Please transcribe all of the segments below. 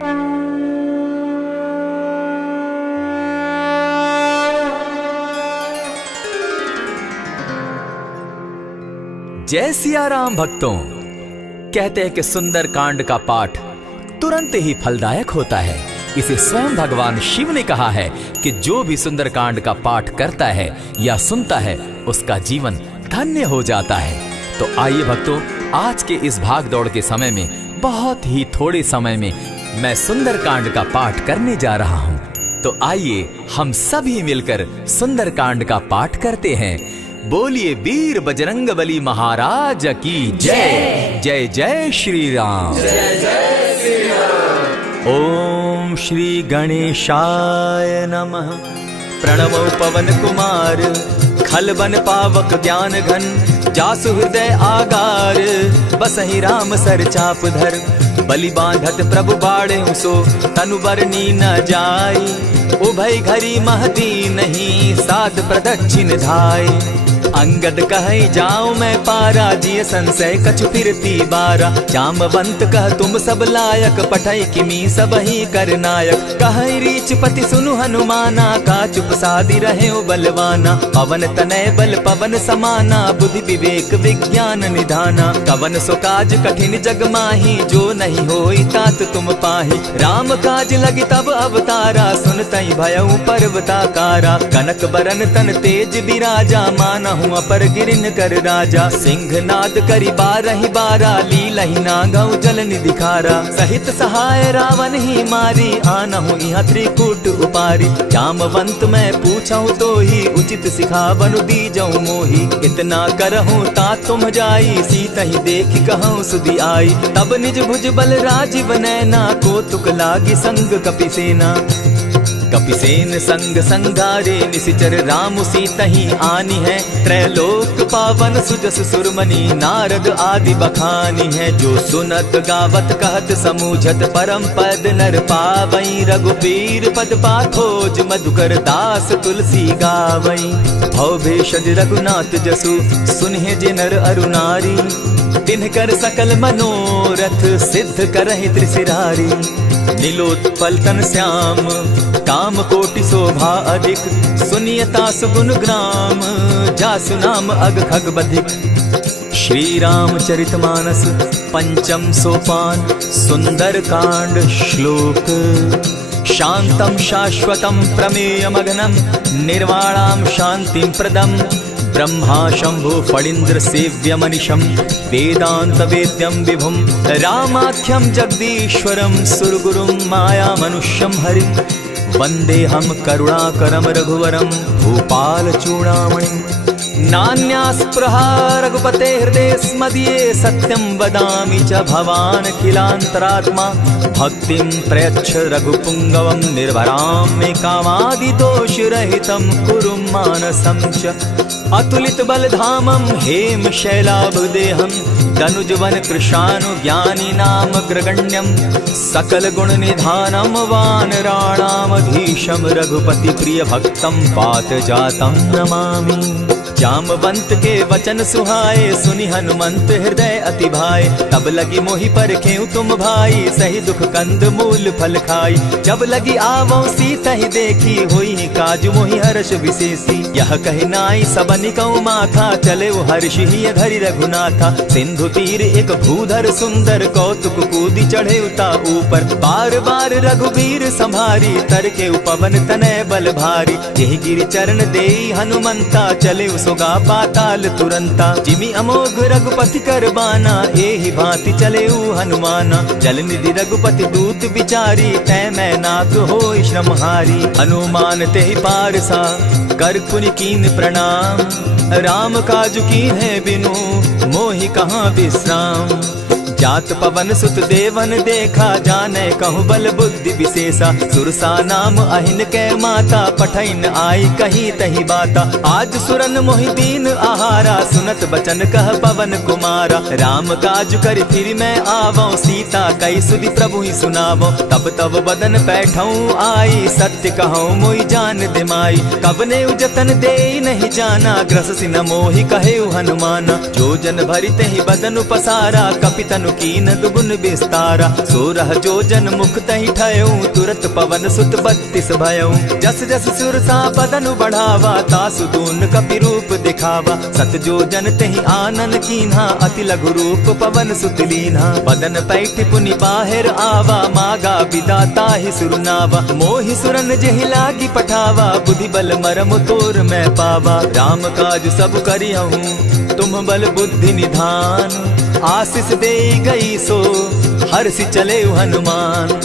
जय सिया राम भक्तों। कहते हैं कि सुंदर कांड का पाठ तुरंत ही फलदायक होता है। इसे स्वयं भगवान शिव ने कहा है कि जो भी सुंदर कांड का पाठ करता है या सुनता है उसका जीवन धन्य हो जाता है। तो आइए भक्तों, आज के इस भाग दौड़ के समय में बहुत ही थोड़े समय में मैं सुंदर कांड का पाठ करने जा रहा हूँ। तो आइए हम सभी मिलकर सुंदर कांड का पाठ करते हैं। बोलिए वीर बजरंगबली महाराज की जय। जय जय श्री राम। जय जय श्री राम। ओम श्री गणेशाय नमः। प्रणमो पवन कुमार, खलबन पावक ज्ञान घन, जासु हृदय आगार, बसहि राम सर चाप धर, बलि बांधत प्रभु बाढ़े सो, तनु बरनी न जाई, उभय घरी महती नहीं, साध प्रदक्षिण धाय। अंगद कहे जाऊं मैं पारा, जिय संशय कछु फिरती बारा, जामवंत कह तुम सब लायक, पठै किमी सब ही कर नायक। कहे रीच पति सुनु हनुमाना, का चुप सादी रहे बलवाना, पवन तनय बल पवन समाना, बुद्धि विवेक विज्ञान निधाना, कवन सो काज कठिन जग माही, जो नहीं होई तात तुम पाही। राम काज लगी तब अवतारा, सुनतई भयउ पर्वताकारा, कनक बरन तन तेज बिराजा, माना अपर गिरिन कर राजा, सिंह नाद करी बारहि बारा, लीलहि नागौ जल निधि खारा, सहित सहाय रावण ही मारी, आनहु इहाँ त्रिकूट उपारी। जामवंत मैं पूछऊं तो ही, उचित सिखावनु दीजऊं मोही, इतना करहूं ता तुम जाई, सीतहि देखि कहूं सुधि आई। तब निज भुज बल राजीव नैना, को तुक लागी संग कपिसेना, कपिसेन संग संगारे, निशिचर राम सीतहि आनी है, त्रैलोक पावन सुजस सुरमणि, नारद आदि बखानी है। जो सुनत गावत कहत समूझत, परम पद नर पावई, रघुबीर पद पाखोज, मधुकर दास तुलसी गावई। भव भेषज रघुनाथ जसु, सुनहि जे नर अरु नारी, तिनकर सकल मनोरथ, सिद्ध करहि त्रिशिरारी। नीलोत्पल तन श्याम, काम कोटि शोभा अधिक, सुनियता सुगुण ग्राम, जासु नाम अग खग बधिक। श्री रामचरित मानस पंचम सोपान, सुंदर कांड श्लोक। शांतम शाश्वतम प्रमेयमगनम, निर्वाणाम शांतिम प्रदम, ब्रह्मा शंभु फणींद्र सेव्य मनिशम, वेदांत वेद्यम विभुम, रामाख्यम जगदीश्वरम, सुरगुरुम माया मनुष्यम हरिम, वंदेहम करुणाकरम रघुवरम, भूपाल चूड़ामणिम। नान्यास्पृहा रघुपते हृदय स्मदीये, सत्यं वदामि च भवान् खिलान्तरात्मा, भक्तिं प्रयच्छ रघुपुङ्गवं, निर्भरां मे कामादिदोषरहितं, कुरु मानसं च अतुलित बलधामं, हेम शैलाभदेहं, तनुजवन कृशानु ज्ञानी नाम ग्रगण्यं, सकल गुण निधानं, वानराणामधीशं, रघुपति प्रिय भक्तं, पात जातं नमामि। जामवंत के वचन सुहाए, सुनि हनुमंत हृदय अति भाए, तब लगी मोहि परखेउ तुम भाई, सही दुख कंद मूल फल खाई। जब लगी आवो सीतहि देखी, होई काजु मोहि हर्ष विशेषी, यह कहि नाई सबनि कौ माथा, चले वो हर्ष ही धरि रघुनाथा। सिंधु तीर एक भूधर सुंदर, कौतुक कूदी चढ़े उता ऊपर, बार बार रघुबीर संभारी, तर के उपवन तनय बल भारी। यही गिरि चरण देई हनुमंता, चले सोगा पाताल तुरंता, जिमि अमोघ रघुपति कर बाना, एहि भांति चले हनुमाना। जल निधि रघुपति दूत बिचारी, तै मैं नाथ होई श्रमहारी। हनुमान तेहि पारसा, कर पुनि कीन प्रणाम, राम काजु कीन्हे बिनु, मोहि कहाँ विश्राम। जात पवन सुत देवन देखा, जाने कहूँ बल बुद्धि विशेषा, सुरसा नाम अहिन कै माता, पठैन आई कही तही बाता। आज सुरन मोहि दीन आहारा, सुनत बचन कह पवन कुमारा। राम काज कर फिर मैं आवऊं, सीता कई सुधि प्रभु ही सुनावो। तब तब बदन बैठऊं आई, सत्य कहूँ मोहि जान दिमाई। कबने जतन दे नहीं जाना, ग्रस सिन मोहि कहे हनुमाना। जो जन भरित ही बदन पसारा, कपितनु तनु कीन दुगुन विस्तारा। 16 जोजन मुख तहि ठयऊ, तुरत पवन सुत 32 भयऊ। जस जस सुरसा बदनु बढ़ावा, तासु दून कपि रूप दिखावा। 7 जोजन तेहि आनन कीन्हा, अति लघु रूप पवन सुत लीन्हा। बदन पैठ पुनि बाहिर आवा, मागा विदा ताहि सुरनावा। मोहि सुरन जेहि लागी पठावा, बुद्धि बल मरम तोर मैं पावा। राम काज सब करियहूँ, तुम बल बुद्धि निधान। आशीष दे गई सो हर्षि चले हनुमान।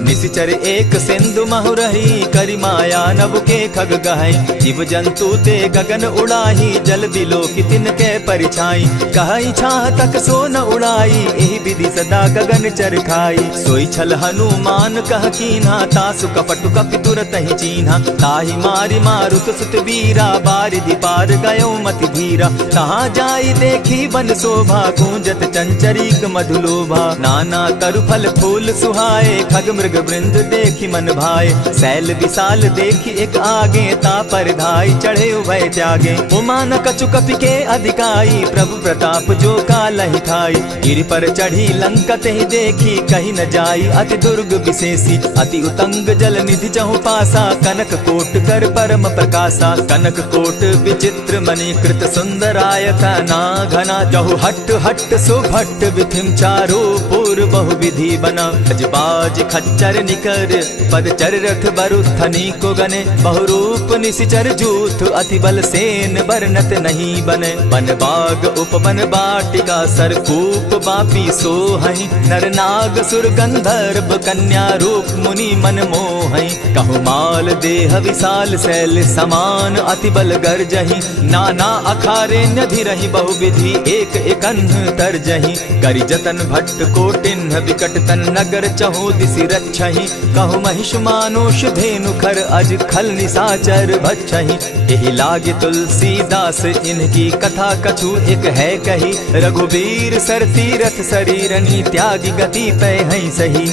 निशिचर एक सिंधु महु रही, करि माया नभ के खग गहई। जीव जंतु ते गगन उड़ाही, जल दिलो कि तिनके परिछाई। कहई छाह तक सो न उड़ाई, एहि विधि सदा गगन चर खाई। सोई छल हनुमान कह कीन्हा, तासु कपटु कपि तुरत ही चीन्हा। ताहि मारि मारुत सुत वीरा, बारिधि पार गयो मति धीरा। कहाँ जाई देखी बन शोभा, गूंजत चंचरीक मधुलोभा। नाना तरु फल फूल सुहाए, खग मृग वृंद देखी मन भाए। सैल विशाल देखी एक आगे, ता पर धाई चढ़े उभय त्यागे। उमान कछु कपि के अधिकाई, प्रभु प्रताप जो कालहि खाई। गिरि पर चढ़ी लंका तेहि देखी, कहीं न जाई अति दुर्ग विशेषी। अति उतंग जल निधि चहु पासा, कनक कोट कर परम प्रकाशा। कनक कोट विचित्र मणि कृत सुंदरायत ना घना। जहु हट हट सुभट विधिम चारो पूर बहु विधि बना। अजबाज खच्चर निकर पदचर रथ बरुथनी को गने। बहुरूप निशिचर जूथ अति बल सेन बरनत नहीं बने। बन बाग उपवन बाटिका सरकूप बापी सोहई। नर नाग सुर गंधर्व कन्या रूप मुनि मन मोहई। कहु माल देह विशाल शैल समान, अति बल गर्जही। नाना अखारे नधिरहि बहुविधि, एक एकन्ह तरजही। करि जतन भट्ट कोटिन्ह विकट तन नगर चहु दिसि रक्षहि। कहु महिष मानुष धेनु खर अज खल निसाचर भक्षहि। एहि लागे तुलसीदास इनकी कथा कछु एक है कही। रघुबीर सर तीरथ शरीरनि, त्यागी गति पै हई सही।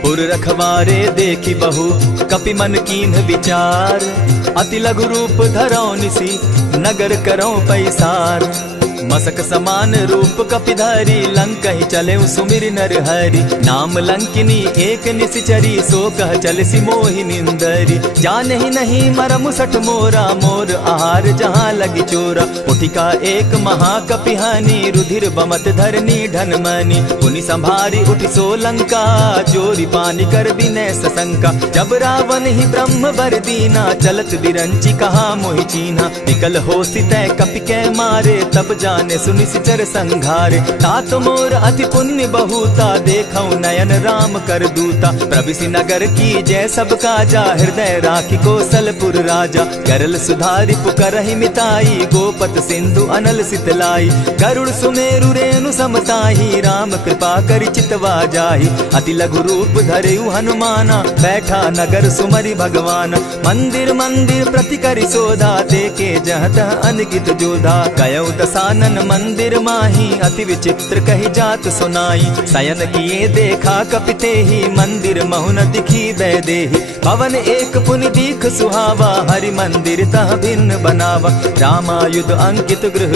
पुर रखवारे देखी बहु, कपि मन कीन्ह विचार। अति लघु रूप धरौ निसी, नगर करौ पैसार। मसक समान रूप कपिधारी, लंकहि चले सुमिर नर हरि। नाम लंकिनी एक निशिचरी, सो कह चल सी मोहि निंदरी। जानहि नहीं मरम सठ मोरा, मोर आहार जहाँ लगी चोरा। उठिका एक महाकपिहानी, रुधिर बमत धरनी ढन मनी। पुनि संभारी उठि सो लंका, जोरी पानी कर विनय सशंका। जब रावण ही ब्रह्म बर दीना, चलत बिरंची कहा मोहि चीन्हा। निकल होसी तै कपि कै मारे, तब जाने सुनिशिचर संघारे। तात मोर अति पुण्य बहुता, देखौ नयन राम कर दूता। प्रविशि नगर की जय सब काजा, हृदय राखी कौशलपुर राजा। करल सुधारि पुकरहि मिताई, गोपत सिंधु अनल सितलाई। गरुड़ सुमेरु रेणु समताही, राम कृपा करि चितवा जाहि। अति लघु रूप धरेउ हनुमाना, बैठा नगर सुमरि भगवान। मंदिर मंदिर प्रति करि सोधा, देखे जहत अनगित जोधा। गयौ दसानन मंदिर माही, अति विचित्र कही जात सुनाई। शयन किए देखा कपिते ही, मंदिर महु न दिखी वैदेही। भवन एक पुनि दीख सुहावा, हरि मंदिर तह भिन्न बनावा। रामायुध अंकित गृह,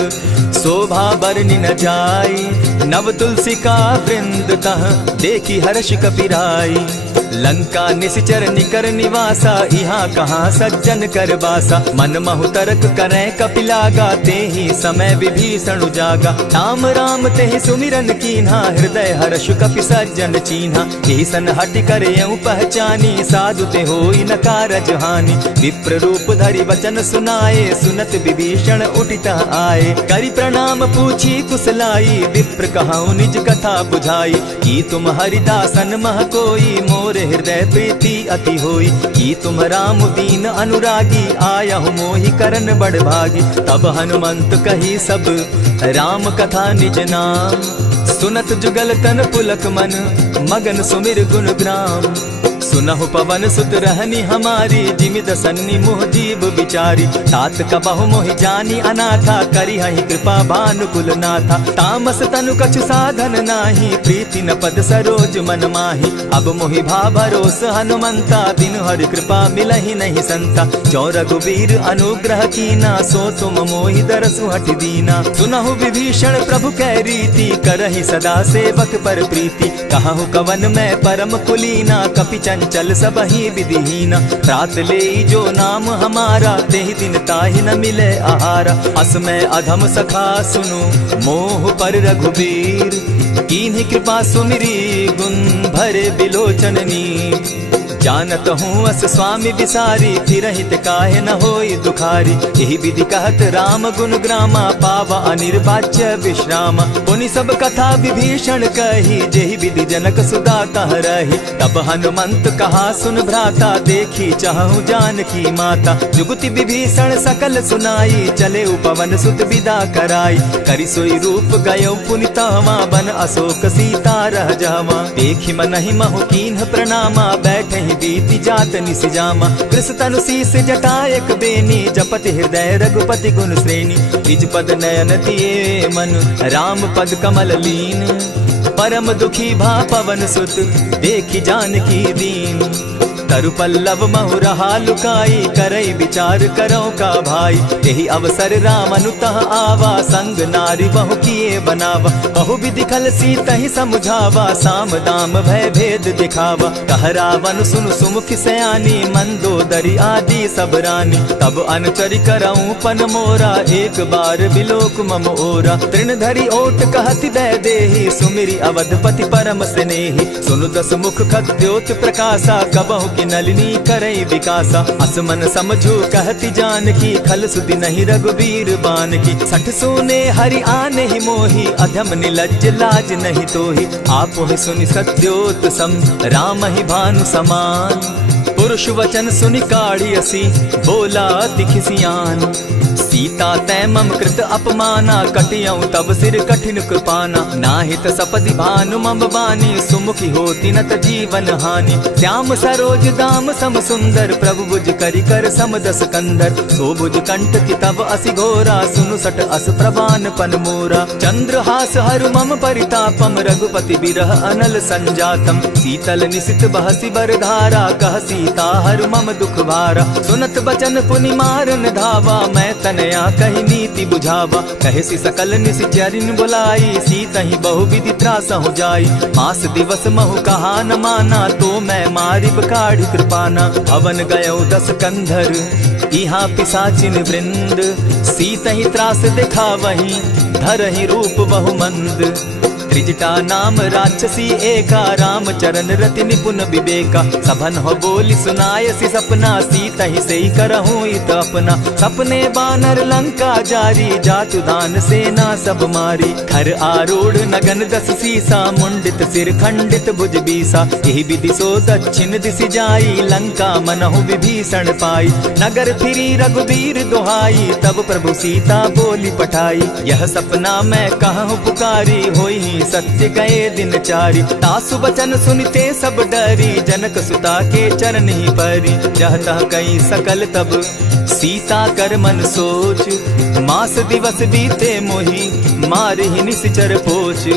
शोभा बरनि न जाई। नव तुलसी का वृंद तह, देखी हर्ष कपिराई। लंका निशिचर निकर निवासा, यहाँ कहाँ सज्जन कर बासा। मन महु तरक करै कपिलागा, तेहि समय विभीषण जागा। राम राम तेहि सुमिरन कीन्हा, हृदय हर्ष कपि सज्जन चीन्हा। ईसन हटि करयउ पहचानी, साधु ते होई न कारज हानि। विप्र रूप धरि वचन सुनाए, सुनत विभीषण उठित आए। करि प्रणाम पूछी कुशलाई, विप्र कहौ निज कथा बुझाई। की तुम हरिदासन मह कोई, मोर हृदय प्रीति अति होई। की तुम राम दीन अनुरागी, आयहु मोहि करन बड़ भागी। तब हनुमंत कही सब राम कथा निज नाम। सुनत जुगल तन पुलक मन, मगन सुमिर गुण ग्राम। सुन सुनहु पवन सुत रहनी हमारी, जिमि दसन्नी मुह जीव बिचारी। तात कबहु मोहि जानी अनाथा, करी हहि कृपा भानुकुल नाथा। तामस तनु कछु साधन नाही, प्रीति न पद सरोज मन माही। अब मोहि भा भरोस हनुमंता, बिनु हरि कृपा मिलहि नहीं संता। जो रघुबीर अनुग्रह कीना, सो तुम मोहि दरसु हठि दीना। सुनहु विभीषण प्रभु कै रीति, करहि सदा सेवक पर प्रीति। कहु कवन मैं परम कुलीना, कपि चंचल सबहि विधिहीना। रात ले जो नाम हमारा, तेहि दिन ताहि न मिले आहारा। अस मैं अधम सखा सुनु, मोह पर रघुबीर। कीन्ही कृपा सुमिरी, गुण भरे बिलोचन नीर। जानत हूँ अस स्वामी बिसारी, फिर हित काहे न होई दुखारी। यही विधि कहत राम गुण ग्रामा, पावा अनिर्वाच्य विश्राम। पुनि सब कथा विभीषण कही, जेहि विधि जनक सुदा कह रही। तब हनुमंत कहा सुन भ्राता, देखी चाहूँ जानकी माता। जुगति विभीषण सकल सुनाई, चले पवन सुत विदा कराई। करि सोई रूप गयो पुनि तहवा, बन अशोक सीता रह जावा। देखी मनहि महु कीन्ह प्रणामा, बैठहि बीति जात निसिजामा। कृष तनु शीस जटायक बेनी, जपति हृदय रघुपति गुण श्रेणी। निज पद नयन दिए मन, राम पद कमल लीन। परम दुखी भा पवन सुत, देखी जानकी दीन। तरु पल्लव महु रहा लुकाई, करई विचार करो का भाई। यही अवसर राम अनुतः आवा, संग नारी बहु किए बनावा। बहु विधि खल सीतहि समझावा, साम दाम भय भेद दिखावा। कह रावण सुन सुमुख सयानी, मंदोदरी आदि सब रानी। तब अनुचरि करऊं पन मोरा, एक बार बिलोक मम ओरा। तृण धरि ओट कहति दय देहि, सुमिरि अवधपति परम स्नेही। सुनु दस मुख खद्योत प्रकाशा, कबहु की नलिनी करई विकासा। असमन समझू कहती जानकी, खल सुधि नहीं रघुबीर बान की। सठ सोने हरि आने ही मोही, अधम निलज्ज लाज नहीं तोही। आप ही सुनि सत्योत सम, राम ही भानु समान। पुरुष वचन सुनि काढ़ी असी, बोला अति खिसियान। सीता तै मम कृत अपमाना, कटियऊं तब सिर कठिन कृपाना। नाहित सपदि भानु मम बानी, सुमुखी होती नत जीवन हानि। श्याम सरोज दाम सम सुंदर, प्रभु बुझ करि कर सम दस कंधर। सो बुझ कंठ की तब असि घोरा, सुनु सट अस प्रभान पन मोरा। चंद्रहास हरु मम परितापम, रघुपति बिरह अनल संजातम। शीतल निशित बहसी बरधारा, कह सीता हरु मम दुख भारा। सुनत बचन पुनि मारन धावा, मैं तनया कही नीति बुझावा। कहे सी सकल निश्चरिन बुलाई, सीतहि बहु विधि त्रास हो जाई। मास दिवस महु कहा न माना, तो मैं मारिब काढ़ी कृपाना। भवन गयो दस कंधर, इहाँ पिशाचिन वृंद। सीतहि त्रास दिखावहि, धरहि रूप बहु मंद। त्रिजटा नाम राक्षसी एका, राम चरण रति निपुण विवेका। सभन हो बोली सुनायसी सपना, सीतहि सेई करहूँ इत अपना। सपने बानर लंका जारी, जातु दान सेना सब मारी। खर आरूढ़ नगन दस सीसा, मुंडित सिर खंडित भुज बीसा। यही विधि सो दक्षिण दिशि जाई, लंका मनहु विभीषण पाई। नगर फिरी रघुबीर दुहाई, तब प्रभु सीता बोली पठाई। यह सपना मैं कहूँ पुकारी, होई सत्य गए दिन चारी। तासु बचन सुनते सब डरी, जनक सुता के चरण ही परी। जह तह कई सकल तब, सीता कर मन सोच। मास दिवस बीते मोही, मारे ही निश्चर पोच।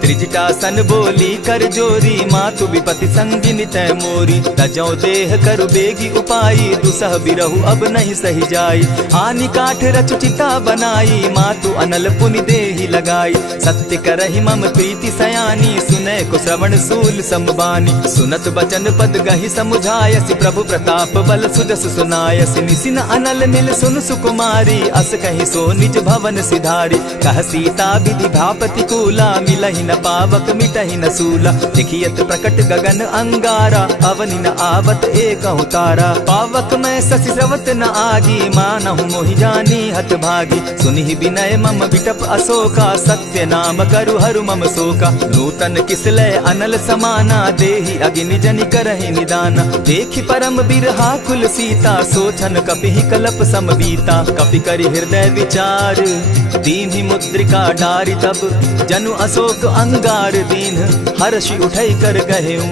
त्रिजटा सन बोली कर जोरी, मातु विपति संगिनी तै मोरी। तजौ देह करु बेगी उपाई, दुसह बिरहु अब नहीं सही जाई। हानि काठ रच चिता बनाई, मातु अनल पुनि देहि लगाई। सत्य करहि मम प्रीति सयानी, सुनै को श्रवण सूल समबानी। सुनत बचन पद गहि समुझायसि, प्रभु प्रताप बल सुजस सुनायसि। निसिन अनल मिल सुन सुकुमारी, अस कहि सो निज भवन सिधारी। कह सीता विधि भापति कूला, मिलहि न पावक मिटहि न सूला। लिखियत प्रकट गगन अंगारा, अवनि न आवत एकहु तारा। पावक मैं शशि स्रवत न आगी, मानहु मोहि जानी हत भागी। सुनिहि विनय मम विटप अशोका, सत्य नाम करु हरु मम शोका। नूतन किसलय अनल समाना, देहि अगिनि जनि करहि निदाना। देखि परम बिरहा कुल सीता, सोचन कपिहि कलप सम बीता। कपि करि हृदय विचार, दीन्हि मुद्रिका डारि। तब जनु अशोक अंगार दीन, हर्षि उठै कर गहेऊ।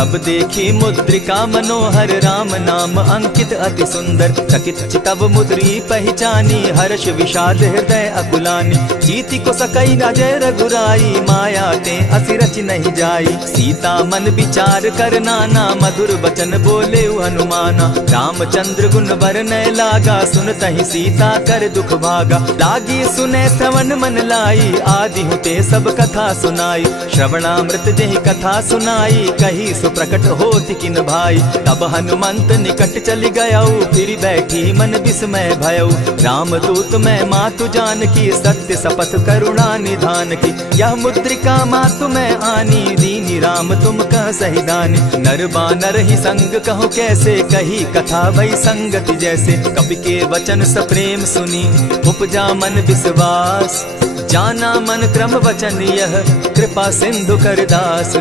तब देखी मुद्रिका मनोहर राम नाम अंकित अति सुंदर। चकित चितव मुद्री पहचानी हर्ष विषाद हृदय अकुलानी। जीति को सकई अजय रघुराई माया ते असि रच नहीं जाई। सीता मन विचार कर नाना मधुर बचन बोले हनुमाना। रामचंद्र गुण बरनय लागा सुनतहि सीता कर दुख भागा। लागी सुने श्रवण मन लाई आदि हुते सब कथा सुनाई। श्रवणामृत जेहि कथा सुनाई कही सो प्रकट होति किन भाई। तब हनुमंत निकट चली गयऊ फिर बैठी मन विस्मय भयऊ। रामदूत मैं मातु जान की सत्य शपथ करुणा निधान की। यह मुद्रिका मातु मैं आनी दीनी राम तुम कह सही दानी। नर बानर ही संग कहो कैसे कही कथा भई संगति जैसे। कपि के वचन सप्रेम सुनी उपजा मन विश्वास। जाना मन क्रम वचन यह कृपा सिंधु कर दास।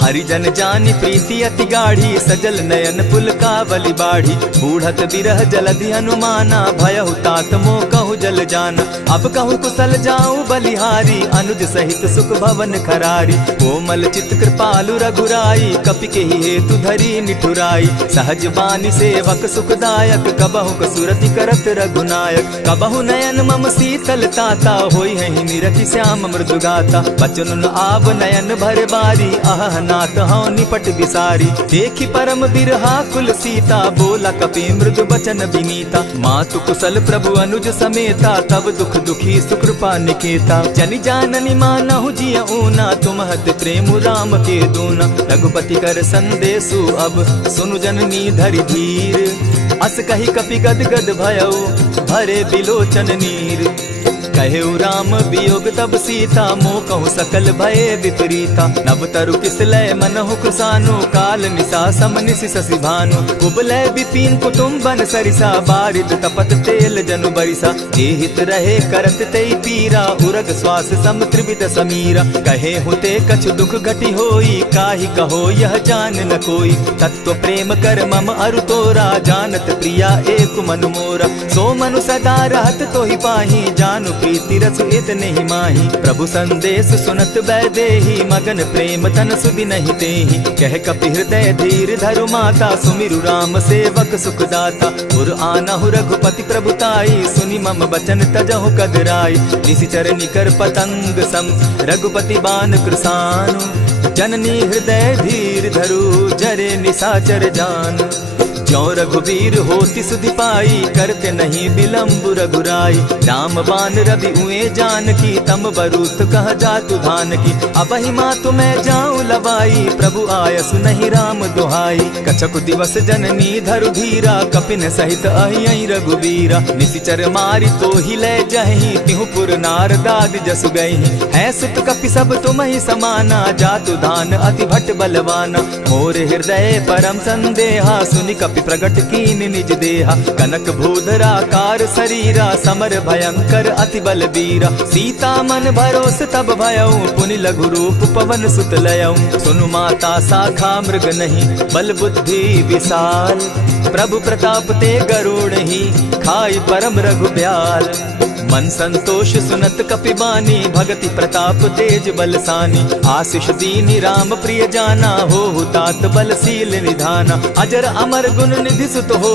हरिजन जानी प्रीति अति गाढ़ी सजल नयन पुलकावली बाढ़ी। बूढ़त बिरह जलधि हनुमाना भयहु तात मोह कहु जल जाना। अब कहु कुशल जाऊं बलिहारी अनुज सहित सुख भवन खरारी। कोमल चित कृपालु रघुराई कपि के ही हेतु धरी निठुराई। सहज बानी सेवक सुखदायक कबहु कसुरति करत रघुनायक। कबहु नयन मम शीतल ताता होई है निरखि श्याम मृदु गाता। बचन आब नयन भर बारी आह नाथ हौ निपट बिसारी। देखी परम बिरहा कुल सीता बोला कपि मृदु बचन विनीता। मातु कुशल प्रभु अनुज समेता तब दुख दुखी सुकृपा निकेता। जनि जाननी मानहु जिय ऊना तुम्हत प्रेम राम के दूना। रघुपति कर संदेशु अब सुनु जननी धरि धीर। अस कही कपि गद गद भयऊ भरे बिलोचन नीर। कहेउ राम वियोग तब सीता मोह कहु सकल भये विपरीता। नव तरु किसलय मनहु कुसानु काल निशा समनिसि शशि भानु। कुबलय विपिन कुटुम्बन सरिसा बारिद तपत तेल जनु बरिसा। जेहित रहे करत तेई पीरा उरग श्वास सम त्रिविध समीरा। कहे हुते कछु दुख घटी होई काहि कहो यह जान न कोई। तत्व प्रेम कर मम अरु तोरा जानत प्रिया एक मनु मोरा। सो मनु सदा रहत तोहि पाही जानु प्रीति रसु इतने ही माही। प्रभु संदेश सुनत बैदेही मगन प्रेम तन सुधि नहीं तेहि। कह कपि हृदय धीर धरु माता सुमिरु राम सेवक सुखदाता। उर आनहु रघुपति प्रभुताई सुनि मम बचन तजहु कदराई। निशिचर निकर पतंग सम रघुपति बान कृसानु। जननी हृदय धीर धरु जरे निशाचर जान। ज्यों रघुवीर होति सुधि पाई करते नहीं विलम्ब रघुराई। राम बान रवि उए जानकी तम बरूथ कह जातु धान की। अबहि मातु मैं जाऊं लवाई प्रभु आयसु नहीं राम दुहाई। कछक दिवस जननी धरु धीरा कपिन सहित अहियहि रघुवीरा। निशिचर मारि तो ही ले जहि तिहु पुर नारदादि जसु गई। है सुत कपि सब तुमहि समाना जातु धान अति भट बलवाना। मोर हृदय परम संदेहा सुनि कपि प्रगट कीन निज देहा। कनक भूधराकार शरीरा समर भयंकर अति बलबीरा। सीता मन भरोस तब भयऊ पुनि लघु रूप पवन सुत लयऊ। सुनु माता शाखा मृग नहीं बल बुद्धि विशाल। प्रभु प्रताप ते गरुड़ ही खाई परम रघु ब्याल। मन संतोष सुनत कपि बानी भगति प्रताप तेज बलसानी। आशीष दीनी राम प्रिय जाना हो तात बलशील निधाना। अजर अमर गुण निधि सुत हो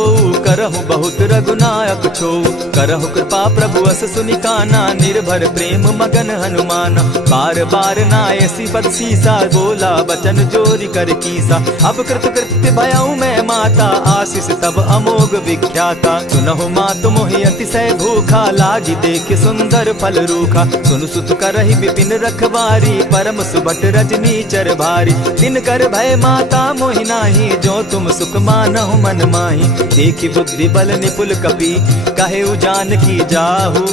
करहु बहुत रघुनायक छो। करहु कृपा प्रभु अस सुनि काना निर्भर प्रेम मगन हनुमाना। बार बार नायसी पद सीसा बोला बचन जोरी कर कीसा। अब कृत कृत्य भयऊ मैं माता आशीष तब अमोघ विख्याता। सुनहु मातु मोहि अतिशय भूखा लागी देख सुंदर फल रूखा। सुनु सुत करहि विपिन रखवारी परम सुबट रजनी चर भारी। दिन कर भय माता मोहि नाही जो तुम सुख मानहु मन माही। देखी बुद्धि बल निपुल कपि कहे जानकी जाहु।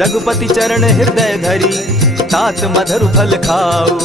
रघुपति चरण हृदय धरी तात मधुर फल खाऊ।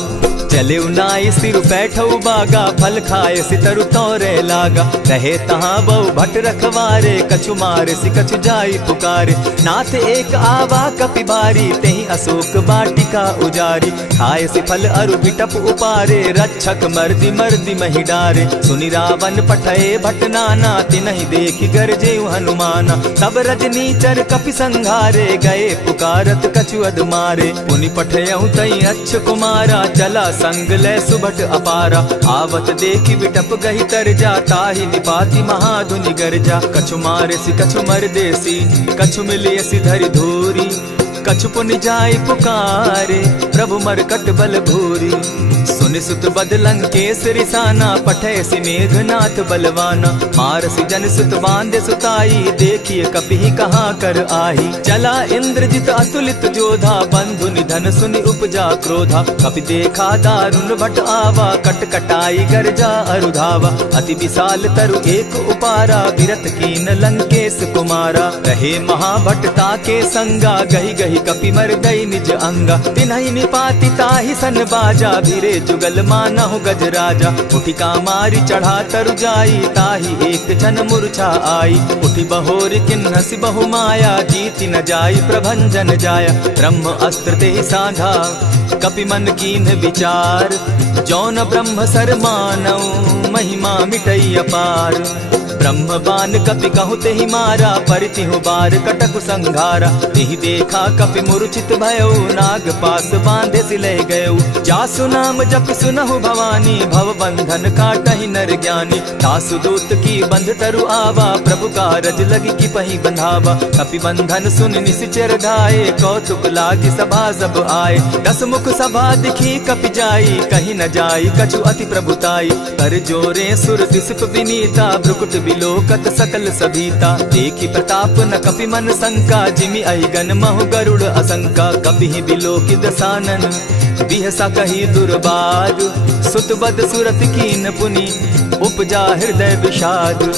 चले नाई सिर बैठऊ बागा फल खाए सितरु तोरे लागा। रहे तहाँ बहु भट रखवारे कछु मारे सि कछु जाई पुकारे। नाथ एक आवा कपि बारी तेहि अशोक वाटिका उजारी। खाए सि फल अरु बिटप उपारे रक्षक मर्दि मर्दि महि डारे। सुनि रावण पठये भट नाना तिनहि देखि गरजेउ हनुमाना। तब रजनी चर कपि संघारे गए पुकारत कछु अध मारे। पुनि पठयउ तई अच्छ कुमारा चला संग ले सुभट अपारा, आवत देखी बिटप गही तर जा, ताहि निपाति महाधुनि गर्जा। कछु मारेसी कछु मर देसी, कछु मिलियसी धरि धूरी, कछु पुनि जाय पुकारे, प्रभु मरकट बल भूरी। सुनि सुत बद लंकेश रिसाना, पठैसी मेघनाथ बलवाना। मारसी जन सुत बांधे सुताई, देखिए कपिहि कहाँ कर आही। चला इंद्रजित अतुलित जोधा, बंधु निधन सुनि उपजा क्रोधा। कपि देखा दारुण भट आवा, कट कटाई गर्जा अरुधावा। अति विशाल तरु एक उपारा, बिरत कीन लंकेश कुमारा। रहे महाभट ताके संगा, गही गही कपि मर गई निज अंगा। तिन्हि निपाति ताहि सन बाजा, भीरे जुगल मानहु गजराजा। उठिका मारी चढ़ा तरु जाई, ताहि एक जन मूर्छा आई। उठि बहोर किन्हसि बहु माया, जीति न जाई प्रभंजन जाया। ब्रह्म अस्त्र तेहि साधा, कपि मन कीन्ह विचार। जौन ब्रह्म सर मानऊ, महिमा मिटई अपार। ब्रह्म बान कपि कहु तेहि मारा, परितिहु बार कटक संघारा। तेहि देखा कपि मूर्छित भयो, नाग पास बांधे सिले गयो। जासु नाम जपि सुनहु भवानी, भव बंधन काटहि नर ज्ञानी। तासु दूत की बंध तरु आवा, प्रभु कारज लगी की पही बंधावा। कपि बंधन सुन निसिचर धाये, कौतुक लागी सभा सब आए। दस मुख सभा दिखी कपि जाई, कहीं न जाई कछु अति प्रभुताई। कर जोरे सुर दिसप विनीता, भ्रुकुट बिलोकत सकल सभीता। देखी प्रताप न कपि मन शंका, जिमि अहिगन महु गरुड़ असंका। कपिहि बिलोकि दसानन, बिहसा कही दुर्बाद। सुत बद सुरत कीन पुनि, उपजा हृदय विषाद।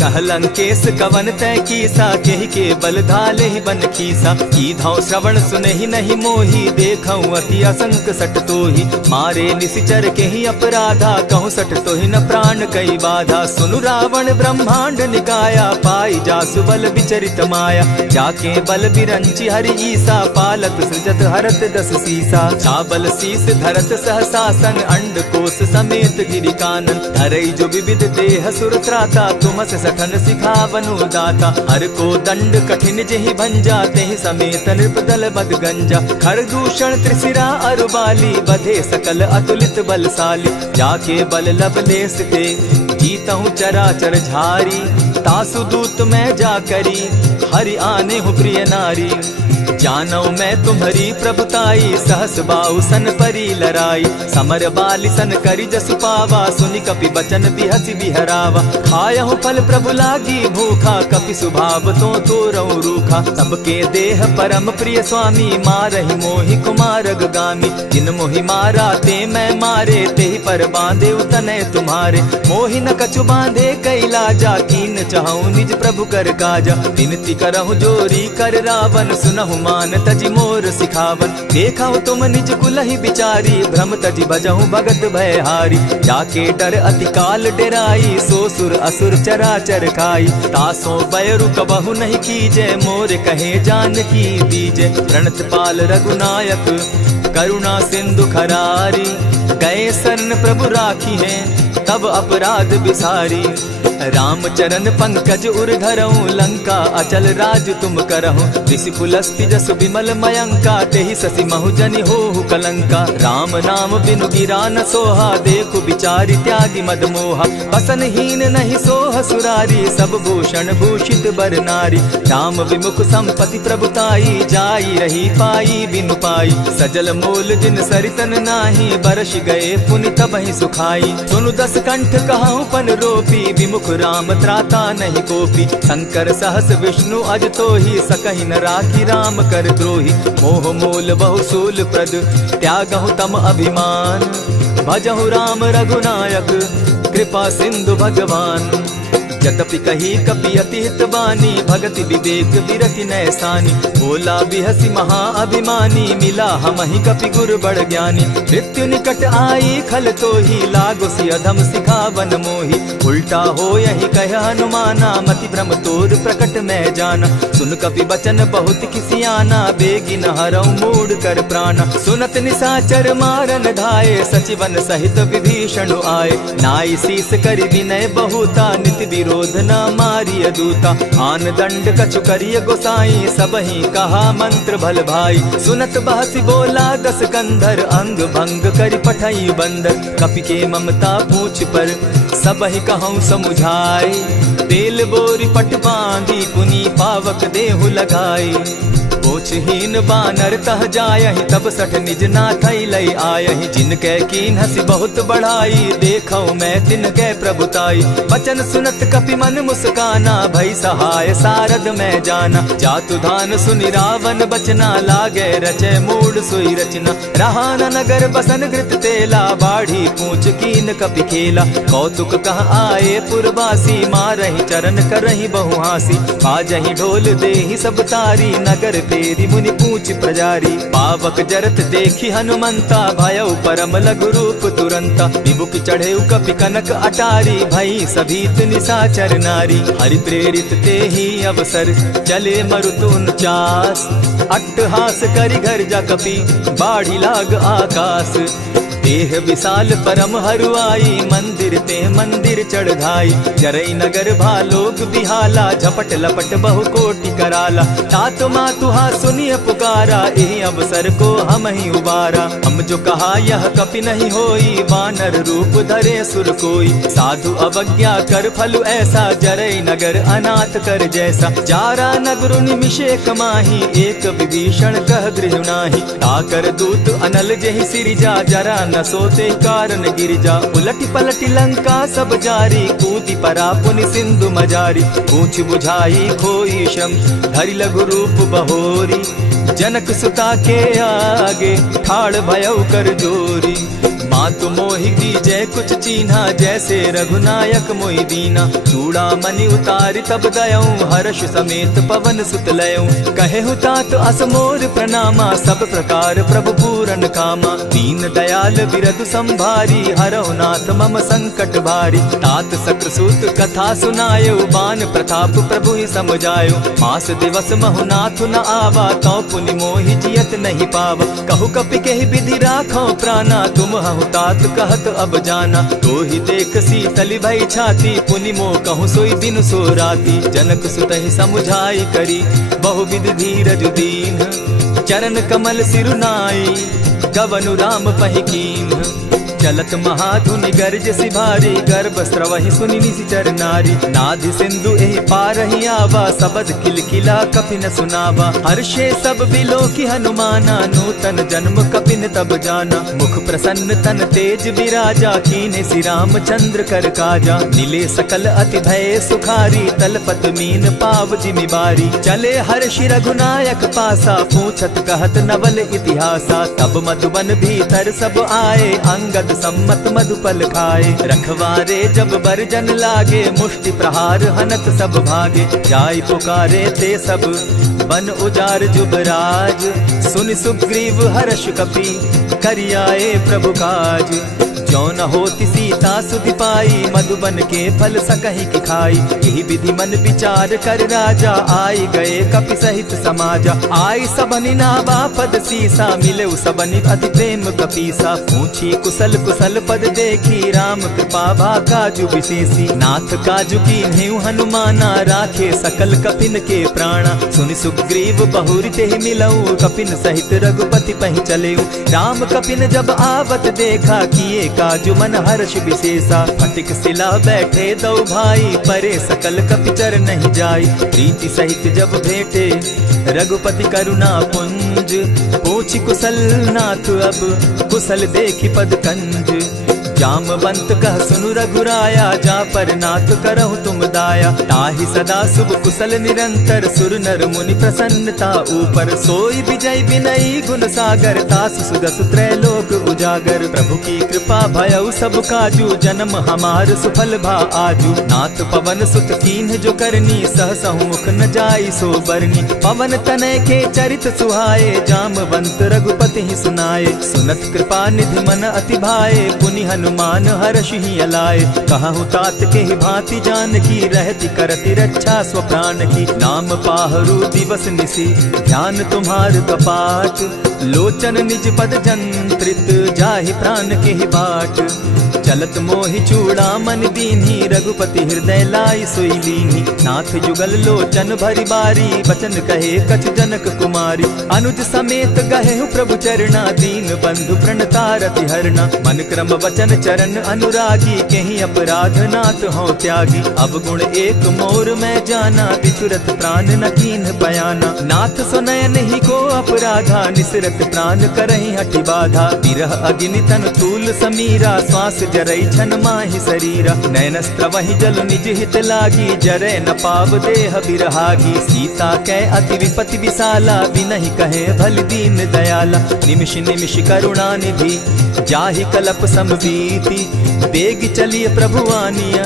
कह लंकेश कवन तै कीसा, केहि के बल धाले ही बन खीसा। कीधौ श्रवण सुनहि नहीं मोही, देखऊं अति असंक सट तोही। मारे निसिचर केहि अपराधा, कहूँ सट तोहि न प्राण कई बाधा। सुनु रावण ब्रह्मांड निकाया, पाई जासु बल विचरित माया। जाके बल बिरंचि हरि ईसा, पालत सृजत हरत दस सीसा। चाबल शीस धरत सहसासन, अंड कोश समेत गिरि कानन। धरई जो विविध देह सुर त्राता, तुमस सठन सिखावनु दाता। हर को दंड कठिन जेहि भंजा, तेहि समेत नृपदल बद गंजा। खरदूषण त्रिशिरा अरुबाली, बधे सकल अतुलित बलशाली। जाके बल लवलेस थे, जीतहु चराचर झारी। तासु दूत मैं जा करी, हरि आने हूँ प्रिय नारी। जानौ मैं तुम्हारी प्रभुताई, सहस बाहु सन परी लराई। समर बाली सन करि जसु पावा, सुनि कपि बचन बिहसि बिहरावा। खायहु फल प्रभु लागी भूखा, कपि सुभाव तो तोरऊ रूखा। सबके देह परम प्रिय स्वामी, मारहि मोहि कुमारग गामी। जिन मोहि मारा ते मैं मारे, तेहि पर बांधे उतने तुम्हारे। मोहि न कछु बांधे कैलाजा, कीन चाहूं निज प्रभु कर काजा। विनती करहु जोरी कर रावण, सुनहु मान तजि मोर सिखावन। देखा तुम निज कुलहि बिचारी, भ्रम तजि भजहु भगत भयहारी। जाके डर अति काल डेराई, सो सुर असुर चराचर खाई। तासो बैरु कबहु नहीं कीजे, मोर कहे जानकी दीजे। प्रणत पाल रघुनायक, करुणा सिंधु खरारी। गए शरण प्रभु राखी हैं, तब अपराध बिसारी। राम चरण पंकज उर धरऊं, लंका अचल राज तुम करहूं। ऋषि पुलस्ति जस विमल मयंका, तेहि ससि महु जनि होहु कलंका। राम नाम बिनु गिरा न सोहा, देखु बिचारी त्यागी मद मोहा। बसन हीन नहीं सोह सुरारी, सब भूषण भूषित बर नारी। राम विमुख संपति प्रभुताई, जाई रही पाई बिनु पाई। सजल मूल जिन सरितन नाही, बरस गए पुनि तबहि सुखाई। सुनु दस कंठ कहूँ पन रोपी, विमुख राम त्राता नहीं कोपी। शंकर सहस विष्णु अज तो ही, सकहि न राखी राम कर द्रोही। मोह मूल बहु सूल प्रद, त्यागहु तम अभिमान। भजहु राम रघुनायक, कृपा सिंधु भगवान। यद्यपि कही कपि अति हित बानी, भगति विवेक विरति नैसानी। बोला बिहसी महा अभिमानी, मिला हमहि कपि गुर बड़ ज्ञानी। मृत्यु निकट आई खल तो ही, लागो सि अधम सिखावन मोही। उल्टा हो यही कह हनुमाना, मति भ्रम तोर प्रकट मैं जाना। सुन कपि बचन बहुत किसियाना, बेगी न हरऊ मूड कर प्राणा। सुनत निसाचर मारन धाये, सचिवन सहित विभीषण आए। नाई शीस करि विनय बहुता, नित विरोध क्रोध न मारिय दूता। आन दंड कछु करिय गोसाई, सबहि कहा मंत्र भल भाई। सुनत बहसी बोला दस कंधर, अंग भंग करि पठई बंदर। कपि के ममता पूछ पर, सबहि कहूँ समुझाए। तेल बोरी पट बांधी, पुनि पावक देहु लगाई। पोछहीन बानर तह जायहि, तब सठ निज नाथई लई आयहि। जिनके कीन हसी बहुत बढ़ाई, देखौ मैं तिनके प्रभुताई। बचन सुनत कपि मन मुस्काना, भई सहाय सारद मैं जाना। जातु धान सुनि रावण बचना, लागे रचे मूड सोई रचना। रहा न नगर बसन घृत तेला, बाढ़ी पूछ कीन कपि खेला। कौतुक कह आए पुरवासी, मारहि चरण करहि बहु हासी। बाजहि ढोल देहि सब तारी, नगर तेरी मुनि पूछ प्रजारी। पावक जरत देखी हनुमंता, भयउ परम लघु रूप तुरंता। विमुख चढ़े कपि कनक अटारी, भई सभीत निशाचर नारी। हरि प्रेरित ते ही अवसर, चले मरुतुन चास। अट्टहास करि घर जा कपि, बाढ़ी लाग आकाश। देह विशाल परम हरुआई, मंदिर ते मंदिर चढ़ाई। जरई नगर भालोक बिहाला, झपट लपट बहु कोटि कराला। तात मातुहा सुनिय पुकारा, एहि अवसर को हम ही उबारा। हम जो कहा यह कपि नहीं होई, वानर रूप धरे सुर कोई। साधु अवज्ञा कर फल ऐसा, जरई नगर अनाथ कर जैसा। जारा नगरु निमिषे कमाही, एक विभीषण कह गृह नाही। ताकर दूत अनल जहि सिरिजा, जरा न सोते कारण गिरिजा। उलटी पलटी लंका सब जारी, कूदी परा पुनि सिंधु मजारी। पूछ बुझाई खोई श्रम, धरि लघु रूप बहोरी। जनक सुता के आगे, ठाड़ भयउ कर जोरी। मातु मोहि दीजै कुछ चीन्हा, जैसे रघुनायक मोहि दीना। चूड़ा मणि उतारि तब दयऊं, हर्ष समेत पवन सुत लयऊं। कहेहु तात असमोर प्रणामा, सब प्रकार प्रभु पूरन कामा। दीन दयाल बिरदु संभारी, हरहु नाथ मम संकट भारी। तात सक्रसूत कथा सुनायो, बान प्रताप प्रभु ही समझायो। मास दिवस महु नाथ न आवा, तौ पुनि मोहि जियत नहीं पावा। कहु कपि केहि विधि राखो प्राणा, तुम हहु तात कहत अब जाना। तो ही देख शीतल भई छाती, पुनि मोह कहूँ सोई दिन सो राती। जनक सुतहि समुझाई करी, बहु विधि धीरज दीन। चरण कमल सिरुनाई, गवनु राम पहि कीन। चलत महाधुनि गर्ज सिभारी, गर्भ स्रवहि सुनि निशिचर नारी। नाधि सिंधु एहि पारहि आवा, सबद किलकिला कपि न सुनावा। हर्षे सब बिलोकि हनुमाना, नूतन जन्म कपि न तब जाना। मुख प्रसन्न तन तेज विराजा, कीन्हे श्री रामचंद्र कर काजा। मिले सकल अति भय सुखारी, तलपत मीन पाव जिमि बारी। चले हर्षि रघुनायक पासा, पूछत कहत नवल इतिहासा। तब मधुबन भीतर सब आए, अंगद सम्मत मधुपल खाए। रखवारे जब बरजन लागे, मुष्टि प्रहार हनत सब भागे। जाय पुकारे ते सब, बन उजार जुबराज। सुनि सुग्रीव हर्ष कपि, करियाए प्रभु काज। जो न होती सीता सुधि पाई, मधुबन के फल सकहि की खाई। यही विधि मन विचार कर राजा, आई गए कपि सहित समाजा। आई सबनि नावा पद सीसा, मिले सबनि अति प्रेम कपीसा। पूछी कुशल कुशल पद देखी, राम कृपा भा काजु विशेषी। नाथ काजु कीन्हेउ हनुमाना, राखे सकल कपिन के प्राणा। सुनि सुग्रीव बहुरि तेहि मिलऊ, कपिन सहित रघुपति पहि चलेऊ। राम कपिन जब आवत देखा, किए काजु मन हर्ष विशेषा। फटिक सिला बैठे दो भाई, परे सकल कपिचर नहीं जाई। प्रीति सहित जब भेटे, रघुपति करुणा पुंज। पूछि कुशल नाथ अब, कुशल देखि पद कंज। जामवंत कह सुनु रघुराया, जा पर नाथ करहु तुम दाया। ताहि सदा शुभ कुशल निरंतर, सुर नर मुनि प्रसन्नता ऊपर। सोई विजय विनयी गुण सागर, तास सुदस त्रैलोक उजागर। प्रभु की कृपा भयउ सब काजू, जन्म हमार सुफल भा आजू। नाथ पवन सुत कीन्ह जो करनी, सहसहु मुख न जाई सो बरनी। पवन तनय के चरित सुहाए, जामवंत रघुपति ही सुनाए। सुनत कृपा निधि मन अति भाए, पुनि हनुमान हर्ष ही अलाए। कहूँ तात के ही भांति जान की, रहती करती रक्षा स्व प्राण की। नाम पाहरु दिवस निसी, ध्यान तुम्हार कपाट। लोचन निज पद जंत्रित, जाहि प्राण के ही बाट। चलत मोहि चूड़ामन दीन्ही, रघुपति हृदय लाई सोई लीन्ही। नाथ जुगल लोचन भरी बारी, बचन कहे कछ जनक कुमारी। अनुज समेत गहे प्रभु चरणा, दीन बंधु प्रणतारति हरना। मन क्रम वचन चरण अनुरागी, कहीं अपराध नाथ हो त्यागी। अब गुण एक मोर में जाना, बिछुरत प्राण न कीन्ह बयाना। नाथ सुनयन ही को अपराधा, निसरत प्राण करहि हठि बाधा। विरह अग्नि तन तूल समीरा, श्वास जरई छन माहि शरीरा। नयन स्त्रवहि जल निज हित लागी, जरै न पाव देह बिरहागी। सीता कै अति विपति विशाला, बिनहि कहे भल दीन दयाला। निमिष निमिष करुणा निधि, जाहि कलप समबीति। बेग चलिए प्रभु आनिया,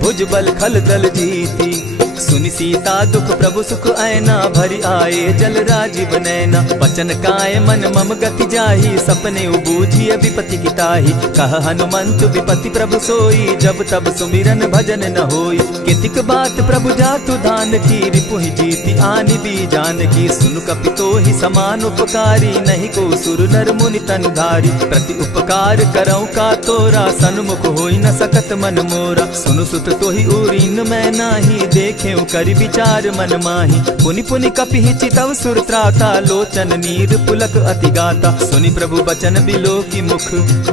भुज बल खल दल जीती। सुनि सीता दुख प्रभु सुख ऐना, भरि आए जल राजीव नैना। वचन काय मन मम गति जाहि, सपने उबूझिय विपति किताहि। कह हनुमंत विपति प्रभु सोई, जब तब सुमिरन भजन न होई। कितिक बात प्रभु जातु धान की, रिपुहि जीति आनि दी जानकी। सुनु कपितोहि समान उपकारी, नहीं को सुर नर मुनि तन धारी। प्रति उपकार करौ का तोरा, सन्मुख होई न सकत मन मोरा। सुनु सुत तोहि उरीन मैं नाही, देखे करि विचार मन माही। पुनि पुनि कपिहि चितव सुर त्राता, लोचन नीर पुलक अति गाता। सुनि प्रभु बचन बिलो की मुख,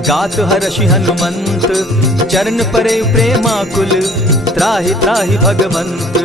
गात हर्षि हनुमंत। चरण परे प्रेमाकुल, त्राहि त्राहि भगवंत।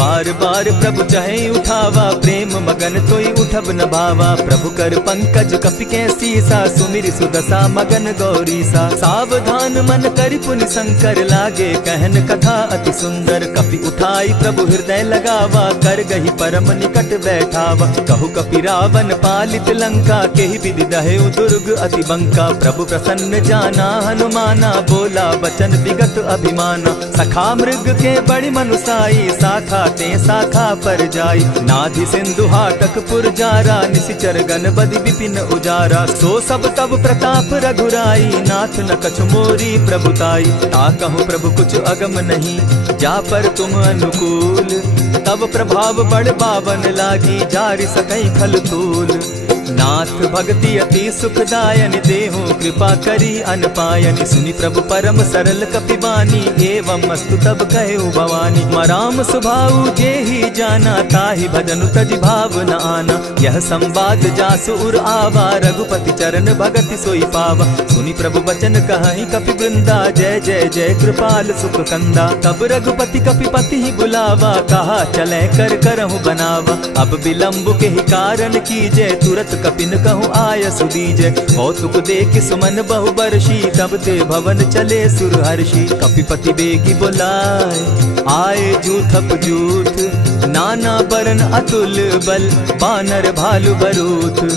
बार बार प्रभु चहे उठावा, प्रेम मगन तोई उठब न भावा। प्रभु कर पंकज कपि के सीसा, सुमिरि सुदशा मगन गौरीसा। सावधान मन करि पुनि शंकर, लागे कहन कथा अति सुंदर। कपि उठाई प्रभु हृदय लगावा, कर गही परम निकट बैठावा। कहु कपि रावण पालित लंका, केहि विधि दहेउ दुर्ग अति बंका। प्रभु प्रसन्न जाना हनुमाना, बोला बचन विगत अभिमाना। सखा मृग के बड़ी मनुसाई, शाखा ते शाखा पर जाई। नाधि सिंधु हाटक पुर जारा, निशिचर गण बदि विपिन उजारा। सो सब तब प्रताप रघुराई, नाथ न कछु मोरी प्रभुताई। ताकहु प्रभु कुछ अगम नहीं, जा पर तुम अनुकूल। तब प्रभाव बड़ बावन लागी, जारि सकई खल तूल। नाथ भक्ति अति सुखदायन, देहु कृपा करी अनपायनि। सुनि प्रभु परम सरल कपिबानी, एवं मस्तु तब कहु भवानी। मराम सुभाऊ जेहि जाना, ताहि भजनु तजि भाव न आना। यह संवाद जासु उर आवा, रघुपति चरण भगति सोई पावा। सुनि प्रभु बचन कहहि कपि वृंदा, जय जय जय कृपाल सुख कंदा। तब रघुपति कपिपति ही बुलावा, कहा चले कर करहु बनावा। अब विलंब के ही कारण कीजय, तुरत कपिन कहूँ आय सुदीजय। कौतुक देख सुमन बहु बरसी, तब ते भवन चले सुर हर्षि। कपिपति बेगी बुलाए, आए जूथप जूथ। नाना बरन अतुल बल, बानर भालु बरूथ।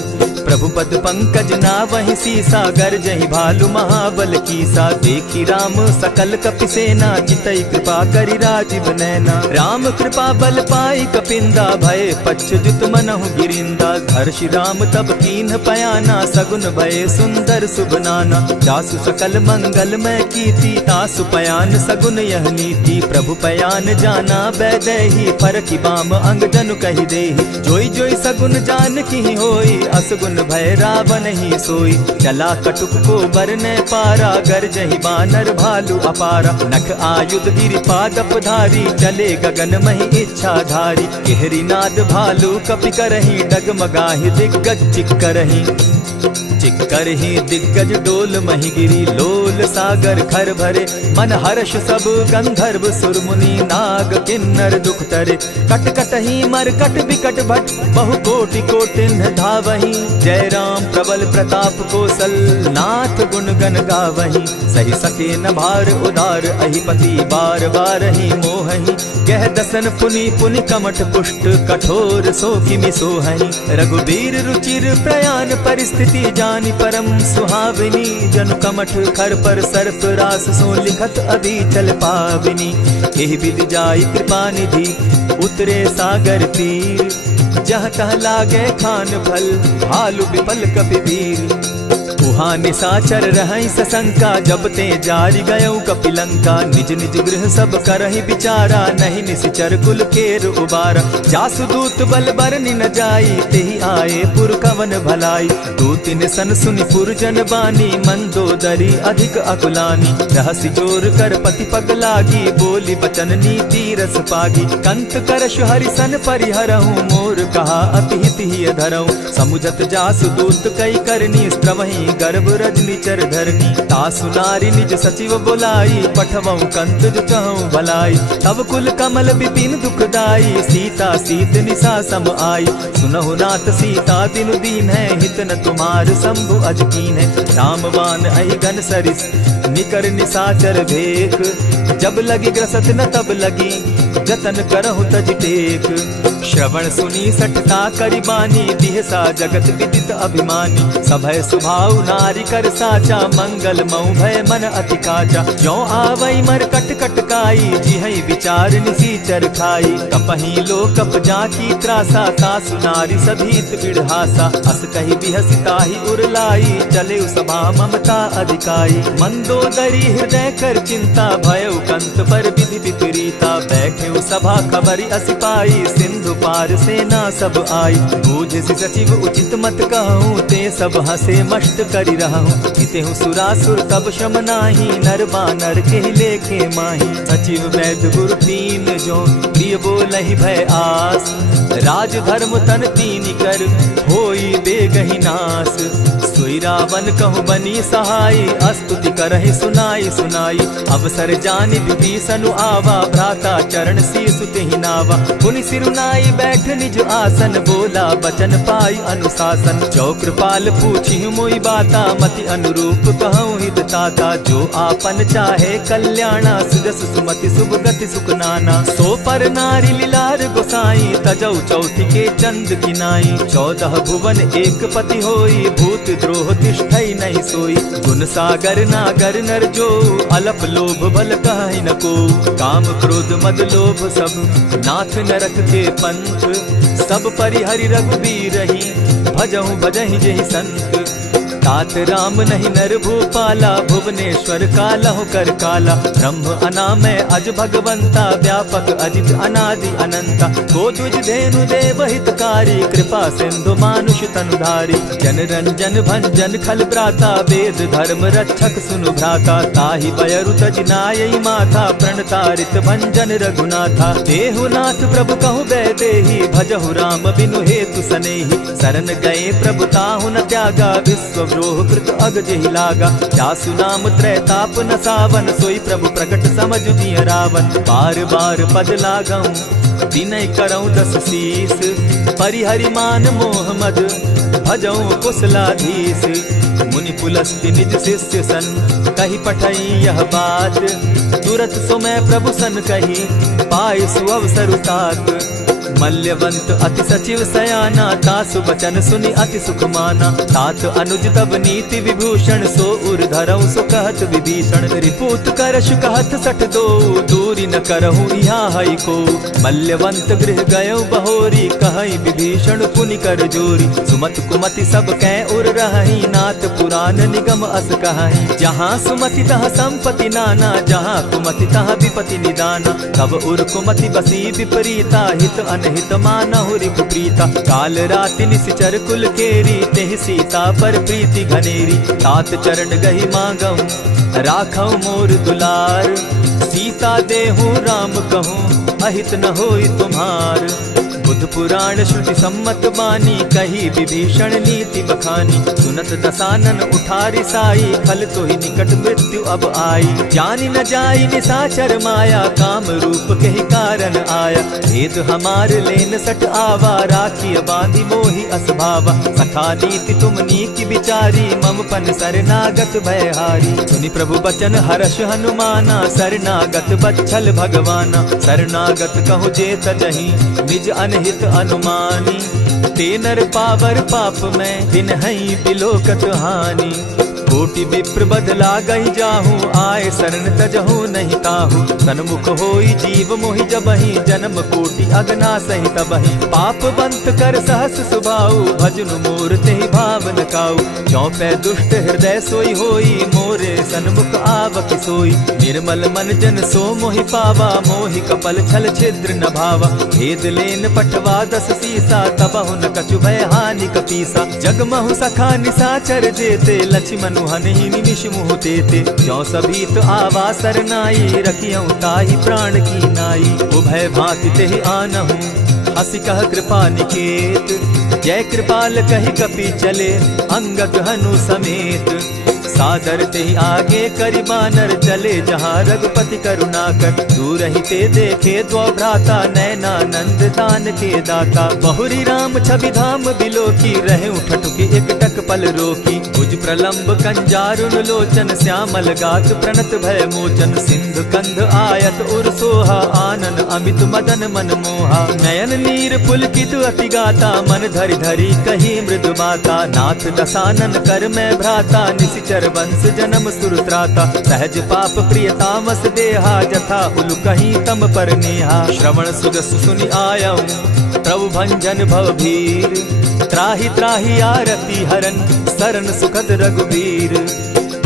प्रभु पद पंकज नावहि सीसा, गरजहि भालु महाबल कीसा। देखी राम सकल कपि सेना, चितई कृपा करि राजीव नैना। राम कृपा बल पाई कपिंदा, भय पच्युत मनहु गिरिंदा। हर्षि राम तब कीन्ह पयाना, सगुन भय सुंदर शुभ नाना। जासु सकल मंगल में कीर्ति, तासु पयान सगुन यह नीति। प्रभु पयान जाना बैदेही, फरकि बाम अंग जनु कहि देहि। जोई जोई सगुन जान की होई, असगुन भय रावण ही सोई। चला कटुक को बरने पारा, गरजहि बानर भालु अपारा। नख आयुध गिरि पादप धारी, चले गगन महि इच्छा धारी। केहरी नाद भालु कपि करहि, डगमगाहि दिग्गज चिक्करहि। चिक्करहि दिग्गज डोल महि गिरी, लोल सागर खर भरे। मन हर्ष सब गंधर्व सुर मुनि, नाग किन्नर दुख तरे। कट कटहि मरकट बिकट भट, बहु कोटि कोटिन्ह धावहि। जय राम प्रबल प्रताप कौशल, नाथ गुण गण गावहि। सही सके न भार उदार, अहिपति बार बार ही मोहहि। कह दसन पुनि पुनि कमठ पुष्ट, कठोर सो किमि सोहहि। रघुबीर रुचिर प्रयाण परिस्थिति, जानि परम सुहाविनी। जनु कमठ खर पर सर्प रास, सो लिखत अभी चल पाविनी। एहि विधि जाई कृपा निधि, उतरे सागर तीर। जहाँ तह लागे खान फल, भालु विफल कपि वीर। उहाँ निशाचर रहई सशंका, जब ते जारी गयऊ कपिलंका। निज निज गृह सब करहि विचारा, नहीं निशिचर कुल केर उबारा। जासु दूत बल बरनि न जाई, तेहि आए पुर कवन भलाई। दूतिन सन सुनि पुरजन बानी, मंदोदरी अधिक अकुलानी। रहसि जोर कर पति पग लागी, बोली बचन नीति रस पागी। कंत करश हरि सन परिहरहूँ, मोर कहा अति हित ही धरऊँ। समुझत जासु दूत कई करनी, स्त्रवहि गर्भ रजनी चर धरनी। तासु नारी निज सचिव बोलाई, पठवऊँ कंत जो चहऊँ भलाई। तब कुल कमल विपिन दुखदाई, सीता सीत निशा सम आई। सुनहु नाथ सीता बिनु दीन है, हित न तुम्हार शंभु अजकीन है। रामवान अहिगन सरिस निकर निशाचर भेक, जब लगी ग्रसत न तब लगी, जतन करहु तज टेक। श्रवण सुनी सठता करिबानी, दिहसा जगत विदित अभिमानी। सभय सुभाव नारी कर साचा, मंगल मऊ भय मन अति काचा। ज्यों आवई मर कट कट काई, जिहई विचार निसीचर खाई। कपही लो कप जाकी त्रासा, तासु नारी सभीत बिढ़ासा। अस कही बिहसिता ही उरलाई, चले सभा ममता अधिकाई। मंदोदरी हृदय कर चिंता, भयउ कंत पर विधि विपरीता। बैठे सभा खबरी असी पाई, सिंधु पार सेना सब आई। बूझसि सचिव उचित मत कहूँ, ते सब हसे मस्त करि रहूँ। हितेहु सुरासुर तब शम नाही, नर बानर के लेखे माही। सचिव वैद्य गुरु तीन जो, प्रिय बोलहि भय आस। राज धर्म तन तीन कर, होई बेगहि नास। सोई रावण कहु बनी सहाई, स्तुति करहि सुनाई सुनाई। अवसर जानि विभीषण आवा, भ्राता चरण शीसु तेहि नावा। पुनि सिरुनाई बैठ निज आसन, बोला बचन पाई अनुशासन। जो कृपाल पूछि मोई बाता, मति अनुरूप कहूँ हित ताता। जो आपन चाहे कल्याणा, सुजस सुमति शुभ गति सुख नाना। सो पर नारी लीलार गोसाई, तजौ चौथी के चंद किनाई। 14 भुवन एक पति होई, भूत द्रोह तिष्ठई नहीं सोई। गुण सागर नागर नर जो, अलप लोभ बल कहि न को। काम क्रोध मद लोभ सब, नाथ नरक के पंथ। सब परिहरि रघुबीरहि, भजहु भजहि जेहि संत। तात राम नहीं नर भूपाला, भुवनेश्वर कालहु कर काला। ब्रह्म अनामय अज भगवंता, व्यापक अजित अनादि अनंता। को तुझ धेनु देव हितकारी, कृपा सिंधु मानुष तनुधारी। जन रंजन भंजन खल भ्राता, वेद धर्म रक्षक सुनु भ्राता। ताहि बयरु तज नायई माथा, प्रणतारित भंजन रघुनाथा। देहुनाथ प्रभु कहु बैदेही, भजहु राम बिनु हेतु सनेही। शरण गए प्रभु ताहु न त्यागा, विश्व द्रोह कृत अग जेहि लागा। जासु नाम त्रैताप न सावन, सोई प्रभु प्रकट समझ जिय रावण। बार बार पद लागऊं, विनय करऊं 10 शीस। परिहरि मान मोह मद, भजऊं कुशलाधीश। मुनि पुलस्त्य निज शिष्य सन, कही पठई यह बात। तुरत सो मैं प्रभु सन कही, पाई सुअवसर तात। मल्यवंत अति सचिव सयाना, तासु बचन सुनि अति सुख माना। तात अनुज तब नीति विभूषण, सो उर धरऊं सो कहत विभीषण। रिपुत करश कहत सठ दो, दूरी न करहूँ यहाँ हई को। मल्यवंत गृह गयऊ बहोरी, कहई विभीषण पुनि कर जोरी। सुमत कुमति सब कै उर रहई, नाथ पुराण निगम अस कहई। जहाँ सुमति तहाँ संपत्ति नाना, जहाँ कुमति तहाँ विपति निदाना। तब उर कुमति बसी विपरीता, हित अनहित मानहु रिपु प्रीता। काल राति निशिचर कुल केरी, तेहि सीता पर प्रीति घनेरी। तात चरण गहि मांगऊं, राखऊं मोर दुलार। सीता देहूं राम कहूं, अहित न होई तुम्हार। बुध पुराण श्रुति सम्मत बानी, कही विभीषण नीति बखानी। सुनत दसानन उठारी साई, खल तो ही निकट मृत्यु अब आई। जानी न जाई निशाचर माया, काम रूप के ही कारण आया। भेद हमार लेन सट आवा, राखी बांधी मोहि असभावा। सखा नीति तुम नीति विचारी, मम पन शरणागत भयहारी। सुनि प्रभु बचन हर्ष हनुमाना, शरणागत बच्छल भगवाना। शरणागत कहु जे तजहि, निज अनहित अनुमानी। ते नर पावर पाप में, बिनहि बिलोकत हानि। कोटि विप्र बदला गई जाहू, आए शरण तजहू नहीं ताहू। सन्मुख होई जीव मोहि जबहि, जन्म कोटि अगना सही तबहि। पाप बंत कर सहस सुभाऊ, भजनु मोर तेहि भावन काऊ। चौपै दुष्ट हृदय सोई होई, मोरे सन्मुख आवक सोई। निर्मल मन जन सो मोहि पावा, मोहि कपल छल छिद्र न भावा। भेद लेन पटवा 10 सीसा, तबहु न कछु भय हानि कपीसा। जगमहु सखा निसाचर जेते, लक्ष्मण हनहि निमिष मुह तेते। ज्यों सभीत आवा सरनाई, रखियौ ताहि प्राण की नाई। उभय भांति तेहि आनहु, हसी कह कृपा निकेत। जय कृपाल कहि कपि चले, अंगद हनु समेत। सादर तेहि आगे करि बानर, चले जहाँ रघुपति करुणा कर। दूर ही ते देखे द्वौ भ्राता, नैनानंद दान के दाता। बहुरी राम छवि धाम बिलोकी, रहे ठठुकी एक टक पल रोकी। भुज प्रलंब कंजारुन लोचन, श्यामल गात प्रणत भय मोचन। सिंधु कंध आयत उर सोहा, आनन अमित मदन मन मोहा। नयन नीर पुलकित अति गाता, मन धरि धरि कही मृदु बाता। नाथ दसानन कर मैं भ्राता, निशिचर वंश जन्म सुरत्राता। सहज पाप प्रिय तामस देहा, जथा उलु कहीं तम पर नेहा। श्रवण सुजस सुनि आयऊ, प्रभु भंजन भव भीर। त्राहि त्राहि आरती हरन, सरन सुखद रघुवीर।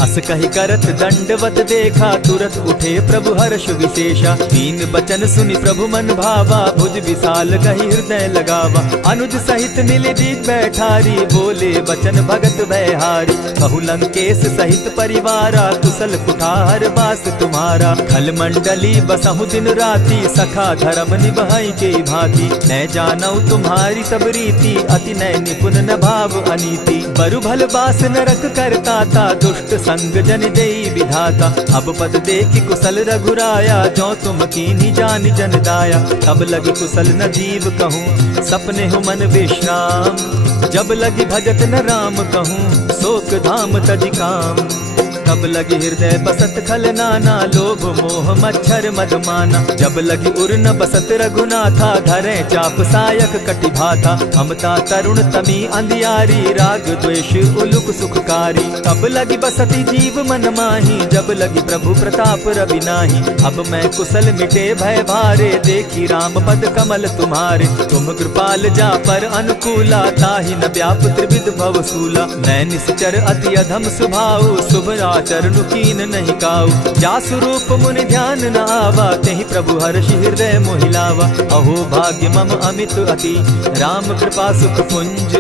अस कहि करत दंडवत देखा, तुरत उठे प्रभु हर्ष विशेषा। दीन बचन सुनि प्रभु मन भावा, भुज विशाल कहि हृदय लगावा। अनुज सहित नीलदीप बैठारी, बोले बचन भगत भयहारी। कहु लंकेश सहित परिवारा, कुशल कुठार बास तुम्हारा। खल मंडली बसहु दिन राति, सखा धर्म निभाई के भांति। न जानौ तुम्हारी सब रीति, अति नय निपुण न भाव अनीति। बरु भल बास नरक करताता, दुष्ट संग जन देई विधाता। अब पद देखि कुशल रघुराया, जो तुम कीन्ही जानि जन दाया। तब लगी कुशल न जीव कहूँ, सपने हो मन विश्राम। जब लगी भजत न राम कहूँ, शोक धाम तजि काम। तब लगी हृदय बसत खल नाना, लोभ मोह मच्छर मदमाना। जब लगी उर न बसत रघुनाथा, धरे चाप सायक कटि भाथा। ममता तरुण तमी अंधियारी, राग द्वेष उलुक सुखकारी। तब लगी बसती जीव मन माही, जब लगी प्रभु प्रताप रवि नाही। अब मैं कुशल मिटे भय भारे, देखी राम पद कमल तुम्हारे। तुम कृपाल जा पर अनुकूला, ताहि न व्याप त्रिविध भव सूला। मैं निश्चर अति अधम स्वभाव, शुभ चरणु कीन नहीं काऊ। जासु रूप मुनि ध्यान न आवा, तेहि प्रभु हर्षि हृदय मोहिलावा। अहो भाग्य मम अमित अति, राम कृपा सुख पुंज।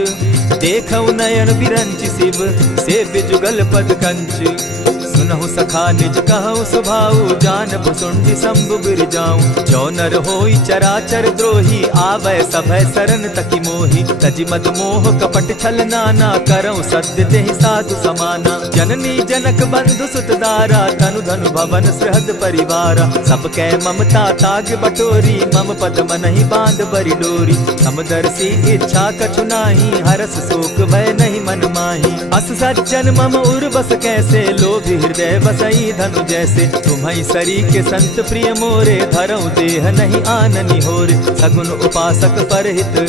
देखऊ नयन बिरंच शिव, सेव्य जुगल पद कंच। सुनहु सखा निज कहु सुभाऊ, जानब सुंडि शंभु गिर जाऊं। जो नर होई चराचर द्रोही, आवै सभय सरन तकी मोही। तजि मद मोह कपट छल नाना, करऊं सत्य तेहि साधु समाना। जननी जनक बंधु सुत दारा, तनु धनु भवन सृहद परिवारा। सब कै ममता ताग बटोरी, मम पद मनहि बांध बरि डोरी। समदर्शी इच्छा कछु नाही, हरस शोक भय नहीं मन माही। अस सज्जन मम उर बस कैसे, लोभी हृदय बसई धनु जैसे। तुम्हि सरी के संत प्रिय मोरे, धरऊं देह नहीं आननि होरे। सगुन उपासक परहित,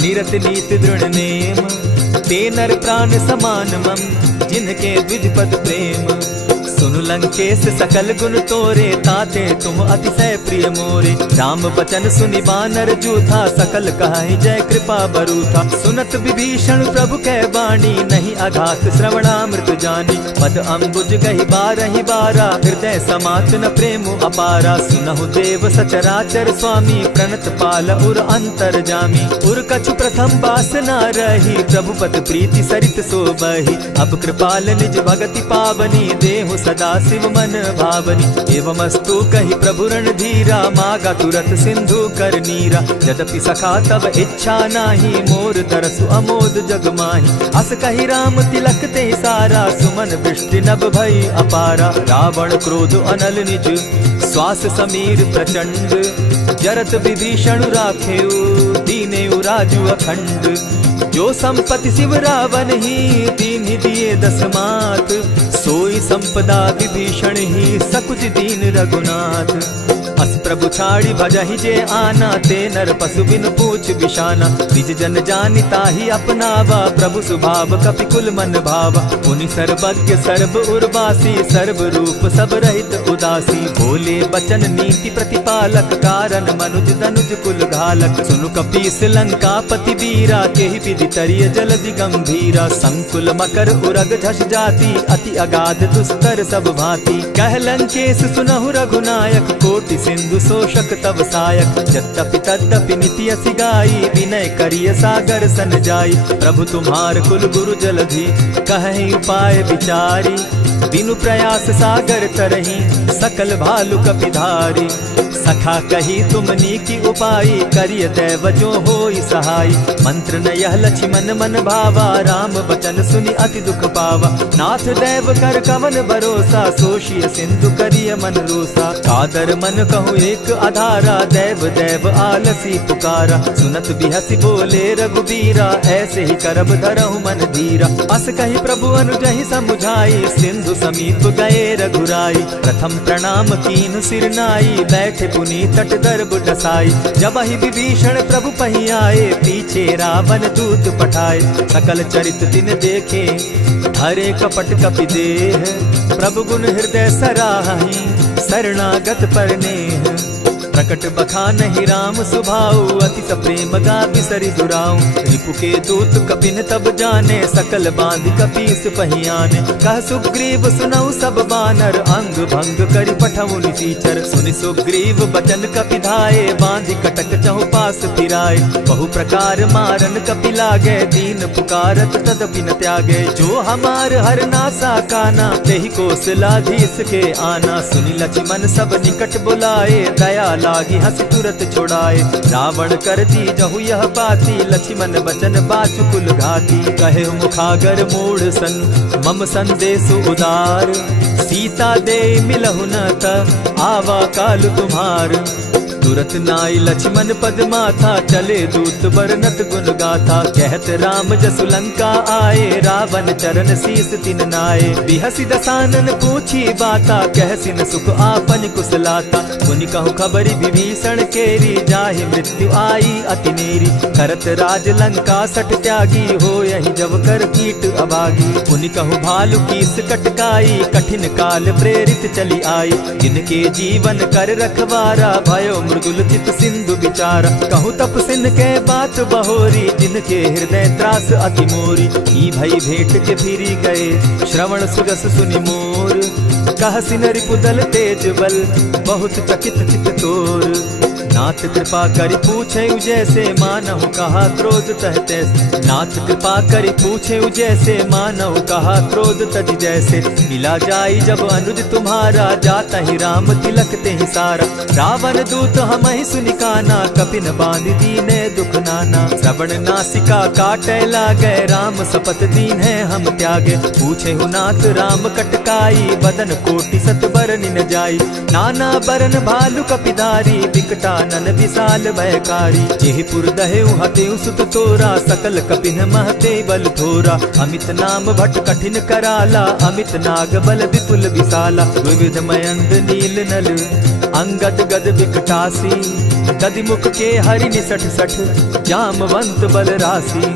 निरत नीति दृढ़ नेम। ते नर प्राण समान मम, जिनके द्विज पद प्रेम। सुनु लंकेश सकल गुण तोरे, ताते तुम अतिशय प्रिय मोरे। राम बचन सुनि बानर जूथा, सकल कहाहि जय कृपा बरूथा। सुनत विभीषण प्रभु कै बाणी, नहीं अघात श्रवणामृत जानी। पद अम्बुज गहि बारहि बारा, हृदय समात न प्रेम अपारा। सुनहु देव सचराचर स्वामी, प्रणत पाल उर अंतर जामी। उर कछु प्रथम बास न रही, प्रभु पद प्रीति सरित सोबहि। अब कृपाल निज भगति पावनी, देहु सदा शिव मन भावनी। एवमस्तु कहि प्रभु रणधीरा, मागा तुरत सिंधु कर नीरा। यद्यपि सखा तब इच्छा नाही, मोर तरसु अमोद जग माही। अस कहि राम तिलक ते सारा, सुमन वृष्टि नभ भई अपारा। रावण क्रोध अनल निज, श्वास समीर प्रचंड। जरत विभीषण राखेउ, दीनेउ राजु अखंड। जो संपत्ति शिव रावण ही, दीन्हि दिए 10 मात। सोई संपदा विभीषण ही, सकुच दीन रघुनाथ। अस प्रभु छाड़ी भजहि जे आना, ते नर पशु बिन पूछ बिशाना। द्विज जन जानि ताहि अपनावा, प्रभु स्वभाव कपि कुल मन भावा। मुनि सर्वज्ञ सर्व उर्वासी, सर्व रूप सब रहित उदासी। बोले बचन नीति प्रतिपालक, कारण मनुज तनुज कुल घालक। सुनु कपीस लंकापति वीरा, केहि विधि तरिय जलधि गंभीरा। संकुल मकर उरग झष जाति, अति अगाध दुस्तर सब भांति। कह लंकेश सुनहु रघुनायक, कोटि सिंधु शोषक तब सायक। यद्यपि तद्यपि निति असि गाई, विनय करिय सागर सन जाई। प्रभु तुम्हार कुल गुरु जलधि, कहि उपाय विचारी। बिनु प्रयास सागर तरही, सकल भालु कपिधारी। सखा कही तुमनी की उपाय, करिय दैव जो होई सहाय। मंत्र न यह लक्ष्मण मन भावा, राम बचन सुनि अति दुख पावा। नाथ दैव कर कवन भरोसा, सोषिय सिंधु करिय मन रोसा। कादर मन कहूँ एक आधारा, दैव दैव आलसी पुकारा। सुनत बिहसी बोले रघुबीरा, ऐसे ही करब धरहु मन धीरा। अस कही प्रभु अनुजहि समुझाई, सिंधु समीप गए रघुराई। प्रथम प्रणाम कीन्ह सिर नाई, बैठे पुनि तट दर्ब डसाई। जब ही विभीषण प्रभु पही आए, पीछे रावण दूत पठाए। सकल चरित दिन देखे, हरे कपट कपि देह। प्रभु गुण हृदय सराहि, शरणागत पर नेह। प्रकट बखानहि राम सुभाऊ, अति सप्रेम गा बिसरि दुराऊ। रिपु के दूत कपिन तब जाने, सकल बांधि कपीस पहियाने। कह सुग्रीव सुनऊ सब बानर, अंग भंग करि पठऊ निसीचर। सुनि सुग्रीव बचन कपि धाये, बांधि कटक चहु पास फिराए। बहु प्रकार मारन कपि लागे, दीन पुकारत तदपि न त्यागे। जो हमार हर नासा काना, तेहि कौशलाधीश के आना। सुनि लक्ष्मण सब निकट बुलाए, दया लागी हंसी तुरत छुड़ाए। रावण कर दी जहु यह बाती, लक्ष्मण बचन बाचु कुल घाती। कहे मुखागर मूढ़ सन, मम संदेश उदार। सीता दे मिलहु न त, आवा काल तुम्हार। तुरत नाई लक्ष्मण पद माथा, चले दूत बरनत गुण गाथा। कहत राम जसु लंका आए, रावण चरण शीस तिन नाए। बिहसी दसानन पूछी बाता, कहसी न सुख आपन कुशलाता। मुनि कहु खबरी विभीषण केरी, जाहि मृत्यु आई अति नेरी। करत राज लंका सट त्यागी, हो यही जब कर कीट अभागी। मुनि कहु भालु कीस कटकाई, कठिन काल प्रेरित चली आई। जिनके जीवन कर रखवारा, भयो मृदुल चित सिंधु विचारा। कहु तप सिन के बात बहोरी, जिनके हृदय त्रास अति मोरी। ई भई भेंट के फिरी गए, श्रवण सुजस सुनि मोर। कह सिन रिपुदल तेज बल, बहुत चकित चित तोर। नाथ कृपा करि पूछे जैसे, मानहु कहा क्रोध तहते। नाथ कृपा करि पूछे जैसे, मानहु कहा क्रोध तज जैसे। मिला जाई जब अनुज तुम्हारा, जाता ही राम तिलक ते ही सारा। रावण दूत हम ही सुनिकाना, कपिन बांध दीने दुख नाना। श्रवण नासिका काटे लागे, राम शपथ दीन है हम त्यागे। पूछे हु नाथ राम कटकाई, बदन कोटि सत बरन न जाई। नाना बरन भालु कपिधारी, विकटा नन विशाल भयकारी। जेहि पुर दहेउ हतेउ सुत तोरा, सकल कपिन महते बल थोरा। अमित नाम भट कठिन कराला, अमित नाग बल विपुल विशाला। विविध मयंद नील नल, अंगद गद विकटासी। गदि मुख के हरि निसठ सठ, जामवंत बल राशि।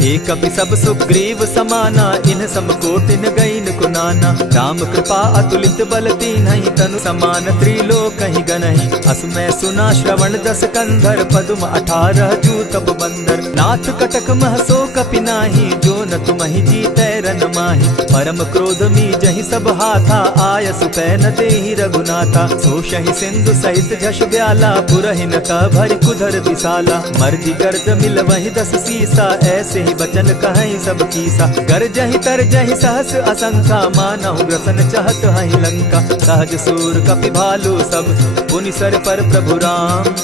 एक कपि सब सुग्रीव समाना, इन समकोटिन गईन कुनाना। राम कृपा अतुलित बल दीन्हि, तनु समान त्रिलोक ही गनहि। अस मैं सुना श्रवण दस कंधर, पदुम 18 जूतब बंदर। नाथ कटक महसो कपि नाही, जो न तुमहि जीतै रन माहि। परम क्रोध मी जहि सब हाथा, आयस पै न देहि रघुनाथा। सोषहि सिंधु सहित झष ब्याला, पुरहि न भरि कुधर विशाला। मर्जी गर्द मिल वहि 10 सीसा, ऐसे बचन कहीं सब कीसा। गरजहि तरजहि सहस असंख्या, मानहु ग्रसन चाहत हहि लंका। सहज सूर कपि भालु सब, पुनि सर पर प्रभु राम।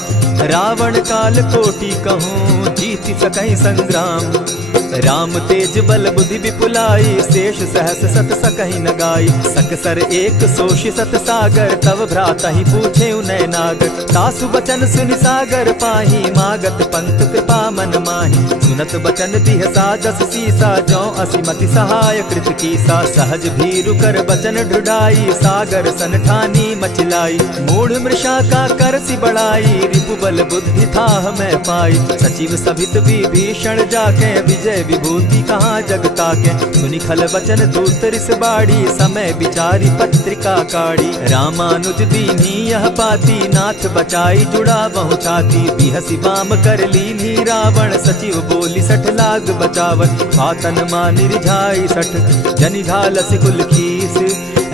रावण काल कोटि कहूँ, जीति सकहि संग्राम। राम तेज बल बुद्धि विपुलाई, शेष सहस सत सकहि न गाई। सकसर एक सोषि सत सागर, तव भ्राता ही पूछे उनय नागर। तासु बचन सुनि सागर पाही, मागत पंत कृपा मन माही। सुनत बचन बिहसा जस सीसा, जो असीमति सहाय कृत कीसा। सहज भीरु कर बचन ढुढ़ाई, सागर सन ठानी मचलाई। मूढ़ मृषा का कर सी बढ़ाई, रिपु बल बुद्धि था मैं पाई। सचिव सभित विभीषण जाके, विजय विभूति कहाँ जगता के। सुनि खल बचन दूत रिस बाड़ी, समय विचारी पत्रिका काढ़ी। रामानुज दीनी यह पाती, नाथ बचाई जुड़ा बहु छाती। बिहसी बाम कर लीनी रावण, सचिव बोली सठ लाग बचावन। आतन मानि रिझाई सठ, जनि झालसि कुल खीस।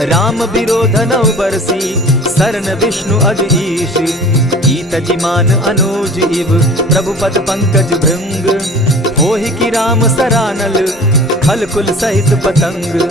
राम विरोध नव बरसी, सरन विष्णु अग ईश। गीत जिमान अनुज इव, प्रभु पद पंकज भृंग। होहि की राम सरानल, खल कुल सहित पतंग।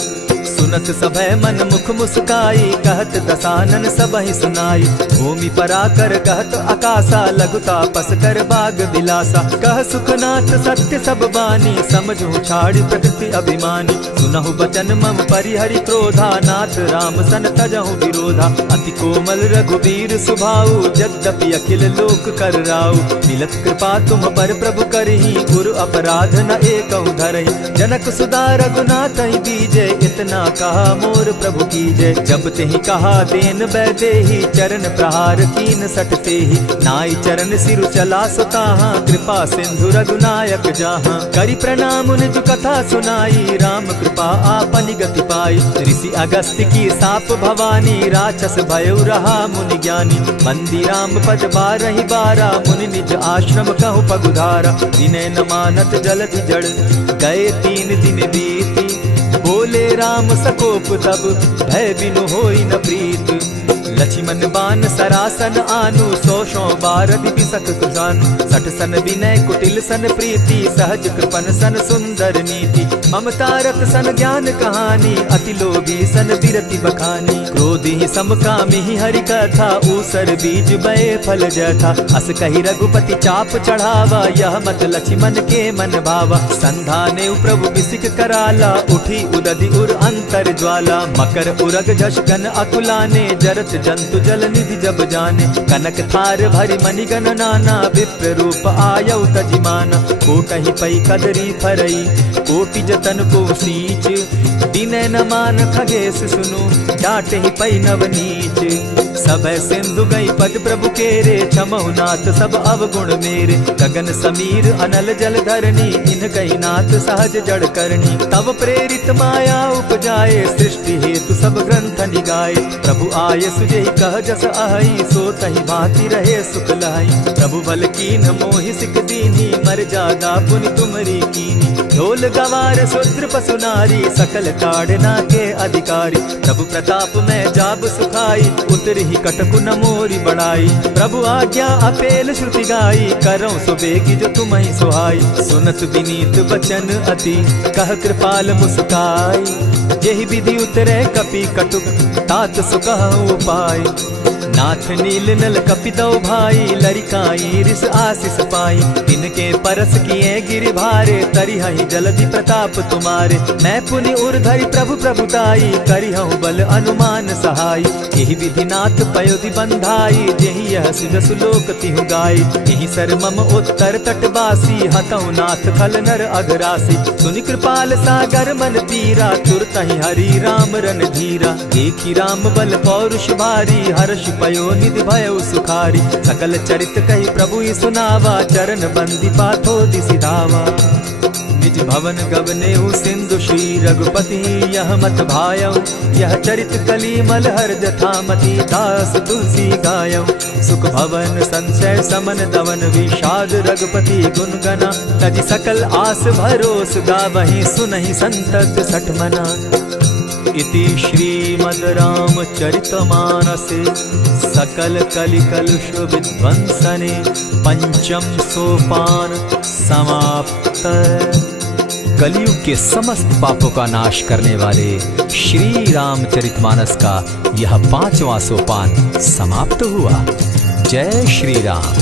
सुनत सभय मन मुख मुस्काई, कहत दसानन सबहि सुनाई। भूमि पराकर कहत आकाशा, लघु तापस कर बाग बिलासा। कह सुखनाथ सत्य सब बानी, समझू छाड़ प्रकृति अभिमानी। सुनहु बचन मम परिहरि क्रोधा, नाथ राम सन तजहु विरोधा। अति कोमल रघुबीर सुभाऊ, यद्यपि अखिल लोक कर राऊ। मिलत कृपा तुम पर प्रभु करही, गुरु अपराध न एकहु धरहि। जनक सुधा रघुनाथ दीजे, इतना कहा मोर प्रभु कीजे। जब तेहि कहा देन बैदेही, चरण प्रहार कीन सटते ही। नाई चरण सिरु चला सुताहा, कृपा सिंधु रघुनायक जाहा। करि प्रणाम निज कथा सुनाई, राम कृपा आपनि गति पाई। ऋषि अगस्त्य की साप भवानी, राक्षस भयउ रहा मुनि ज्ञानी। बंदी राम पद बारहि बारा, मुनि निज आश्रम कहु पगुधारा। विनय न मानत जलधि जड़, गए 3 दिन बीती। बोले राम सकोप तब, भय बिनु होई न प्रीत। लक्ष्मण बान सरासन आनु, 100 बारधि बिसक जानु। 60 सन विनय कुटिल सन प्रीति, सहज कृपन सन सुंदर नीति। ममता रत सन ज्ञान कहानी, अति लोभी सन बिरति बखानी। क्रोधी समकामी हरि कथा, ऊसर बीज बये फल जथा। अस कही रघुपति चाप चढ़ावा, यह मत लक्ष्मण के मन भावा। संधाने प्रभु बिसिक कराला, उठी उदधि उर अंतर ज्वाला। मकर उरग झषगन अकुलाने, जरत जंतु जल निधि जब जाने। कनक थार भरि मणिगण नाना, विप्र रूप आयउ तजिमाना। कोटहि पै कदरी फरई, कोटि जतन को सींच। दिनै न मान खगेश सुनु, डांटहि पै नव नीच। सबय सिंधु गई पद प्रभु केरे, क्षमहु नाथ सब अवगुण मेरे। गगन समीर अनल जल धरनी, इन गई नाथ सहज जड़ करनी। तब प्रेरित माया उपजाए, सृष्टि हेतु सब ग्रंथ निगाए। प्रभु आय सुजेहि कह जस अहई, सो तहि भांति रहे सुख लहई। प्रभु बल कीन मोहि सिख दीनी, मर्यादा पुनि तुमरी कीनी। ढोल गवार शूद्र पशु नारी, सकल ताड़ना के अधिकारी। प्रभु प्रताप में जाब सुखाई, उतरि कटकु न मोरी बढ़ाई। प्रभु आज्ञा अपेल श्रुति गाई, करऊं सुबेगी जो तुम्हि सुहाई। सुनत विनीत बचन अति, कह कृपाल मुस्काई। जेहि विधि उतरे कपि कटुक, तात सुकहु उपाय। नाथ नील नल कपितौ भाई, लरिकाई रिस आशीष पाई। तिनके परस किए गिरि भारे, तरिहहि जलधि प्रताप तुम्हारे। मैं पुनि उर्धरि प्रभु प्रभुताई, करिहउ बल अनुमान सहाय। एहि विधि नाथ पयोधि बंधाई, जेहि यह सुजसु लोक तिहु गाई। एहि सर मम उत्तर तटवासी, हतउ नाथ खल नर अघरासी। सुनि कृपाल सागर मन पीरा, तुरतहि हरि राम रन धीरा। देखि राम बल पौरुष भारी, हर्ष पयो निधि भयउ सुखारी। सकल चरित कहि प्रभु सुनावा, चरण बंदी पाथो दिसि धावा। निज भवन गवनेउ सिंधु श्री रघुपति, यह मत भायउ। यह चरित कली मलहर जथामति, दास तुलसी गायउ। सुख भवन संशय समन दवन, विषाद रघुपति गुण गना। तजि सकल आस भरोस, गावहि सुनहि संतत सठ मना। इति श्रीमद् रामचरितमानसे, सकल कलिकलुष विध्वंसने। पंचम सोपान समाप्त। कलयुग के समस्त पापों का नाश करने वाले श्री रामचरितमानस का यह 5वां सोपान समाप्त हुआ। जय श्री राम।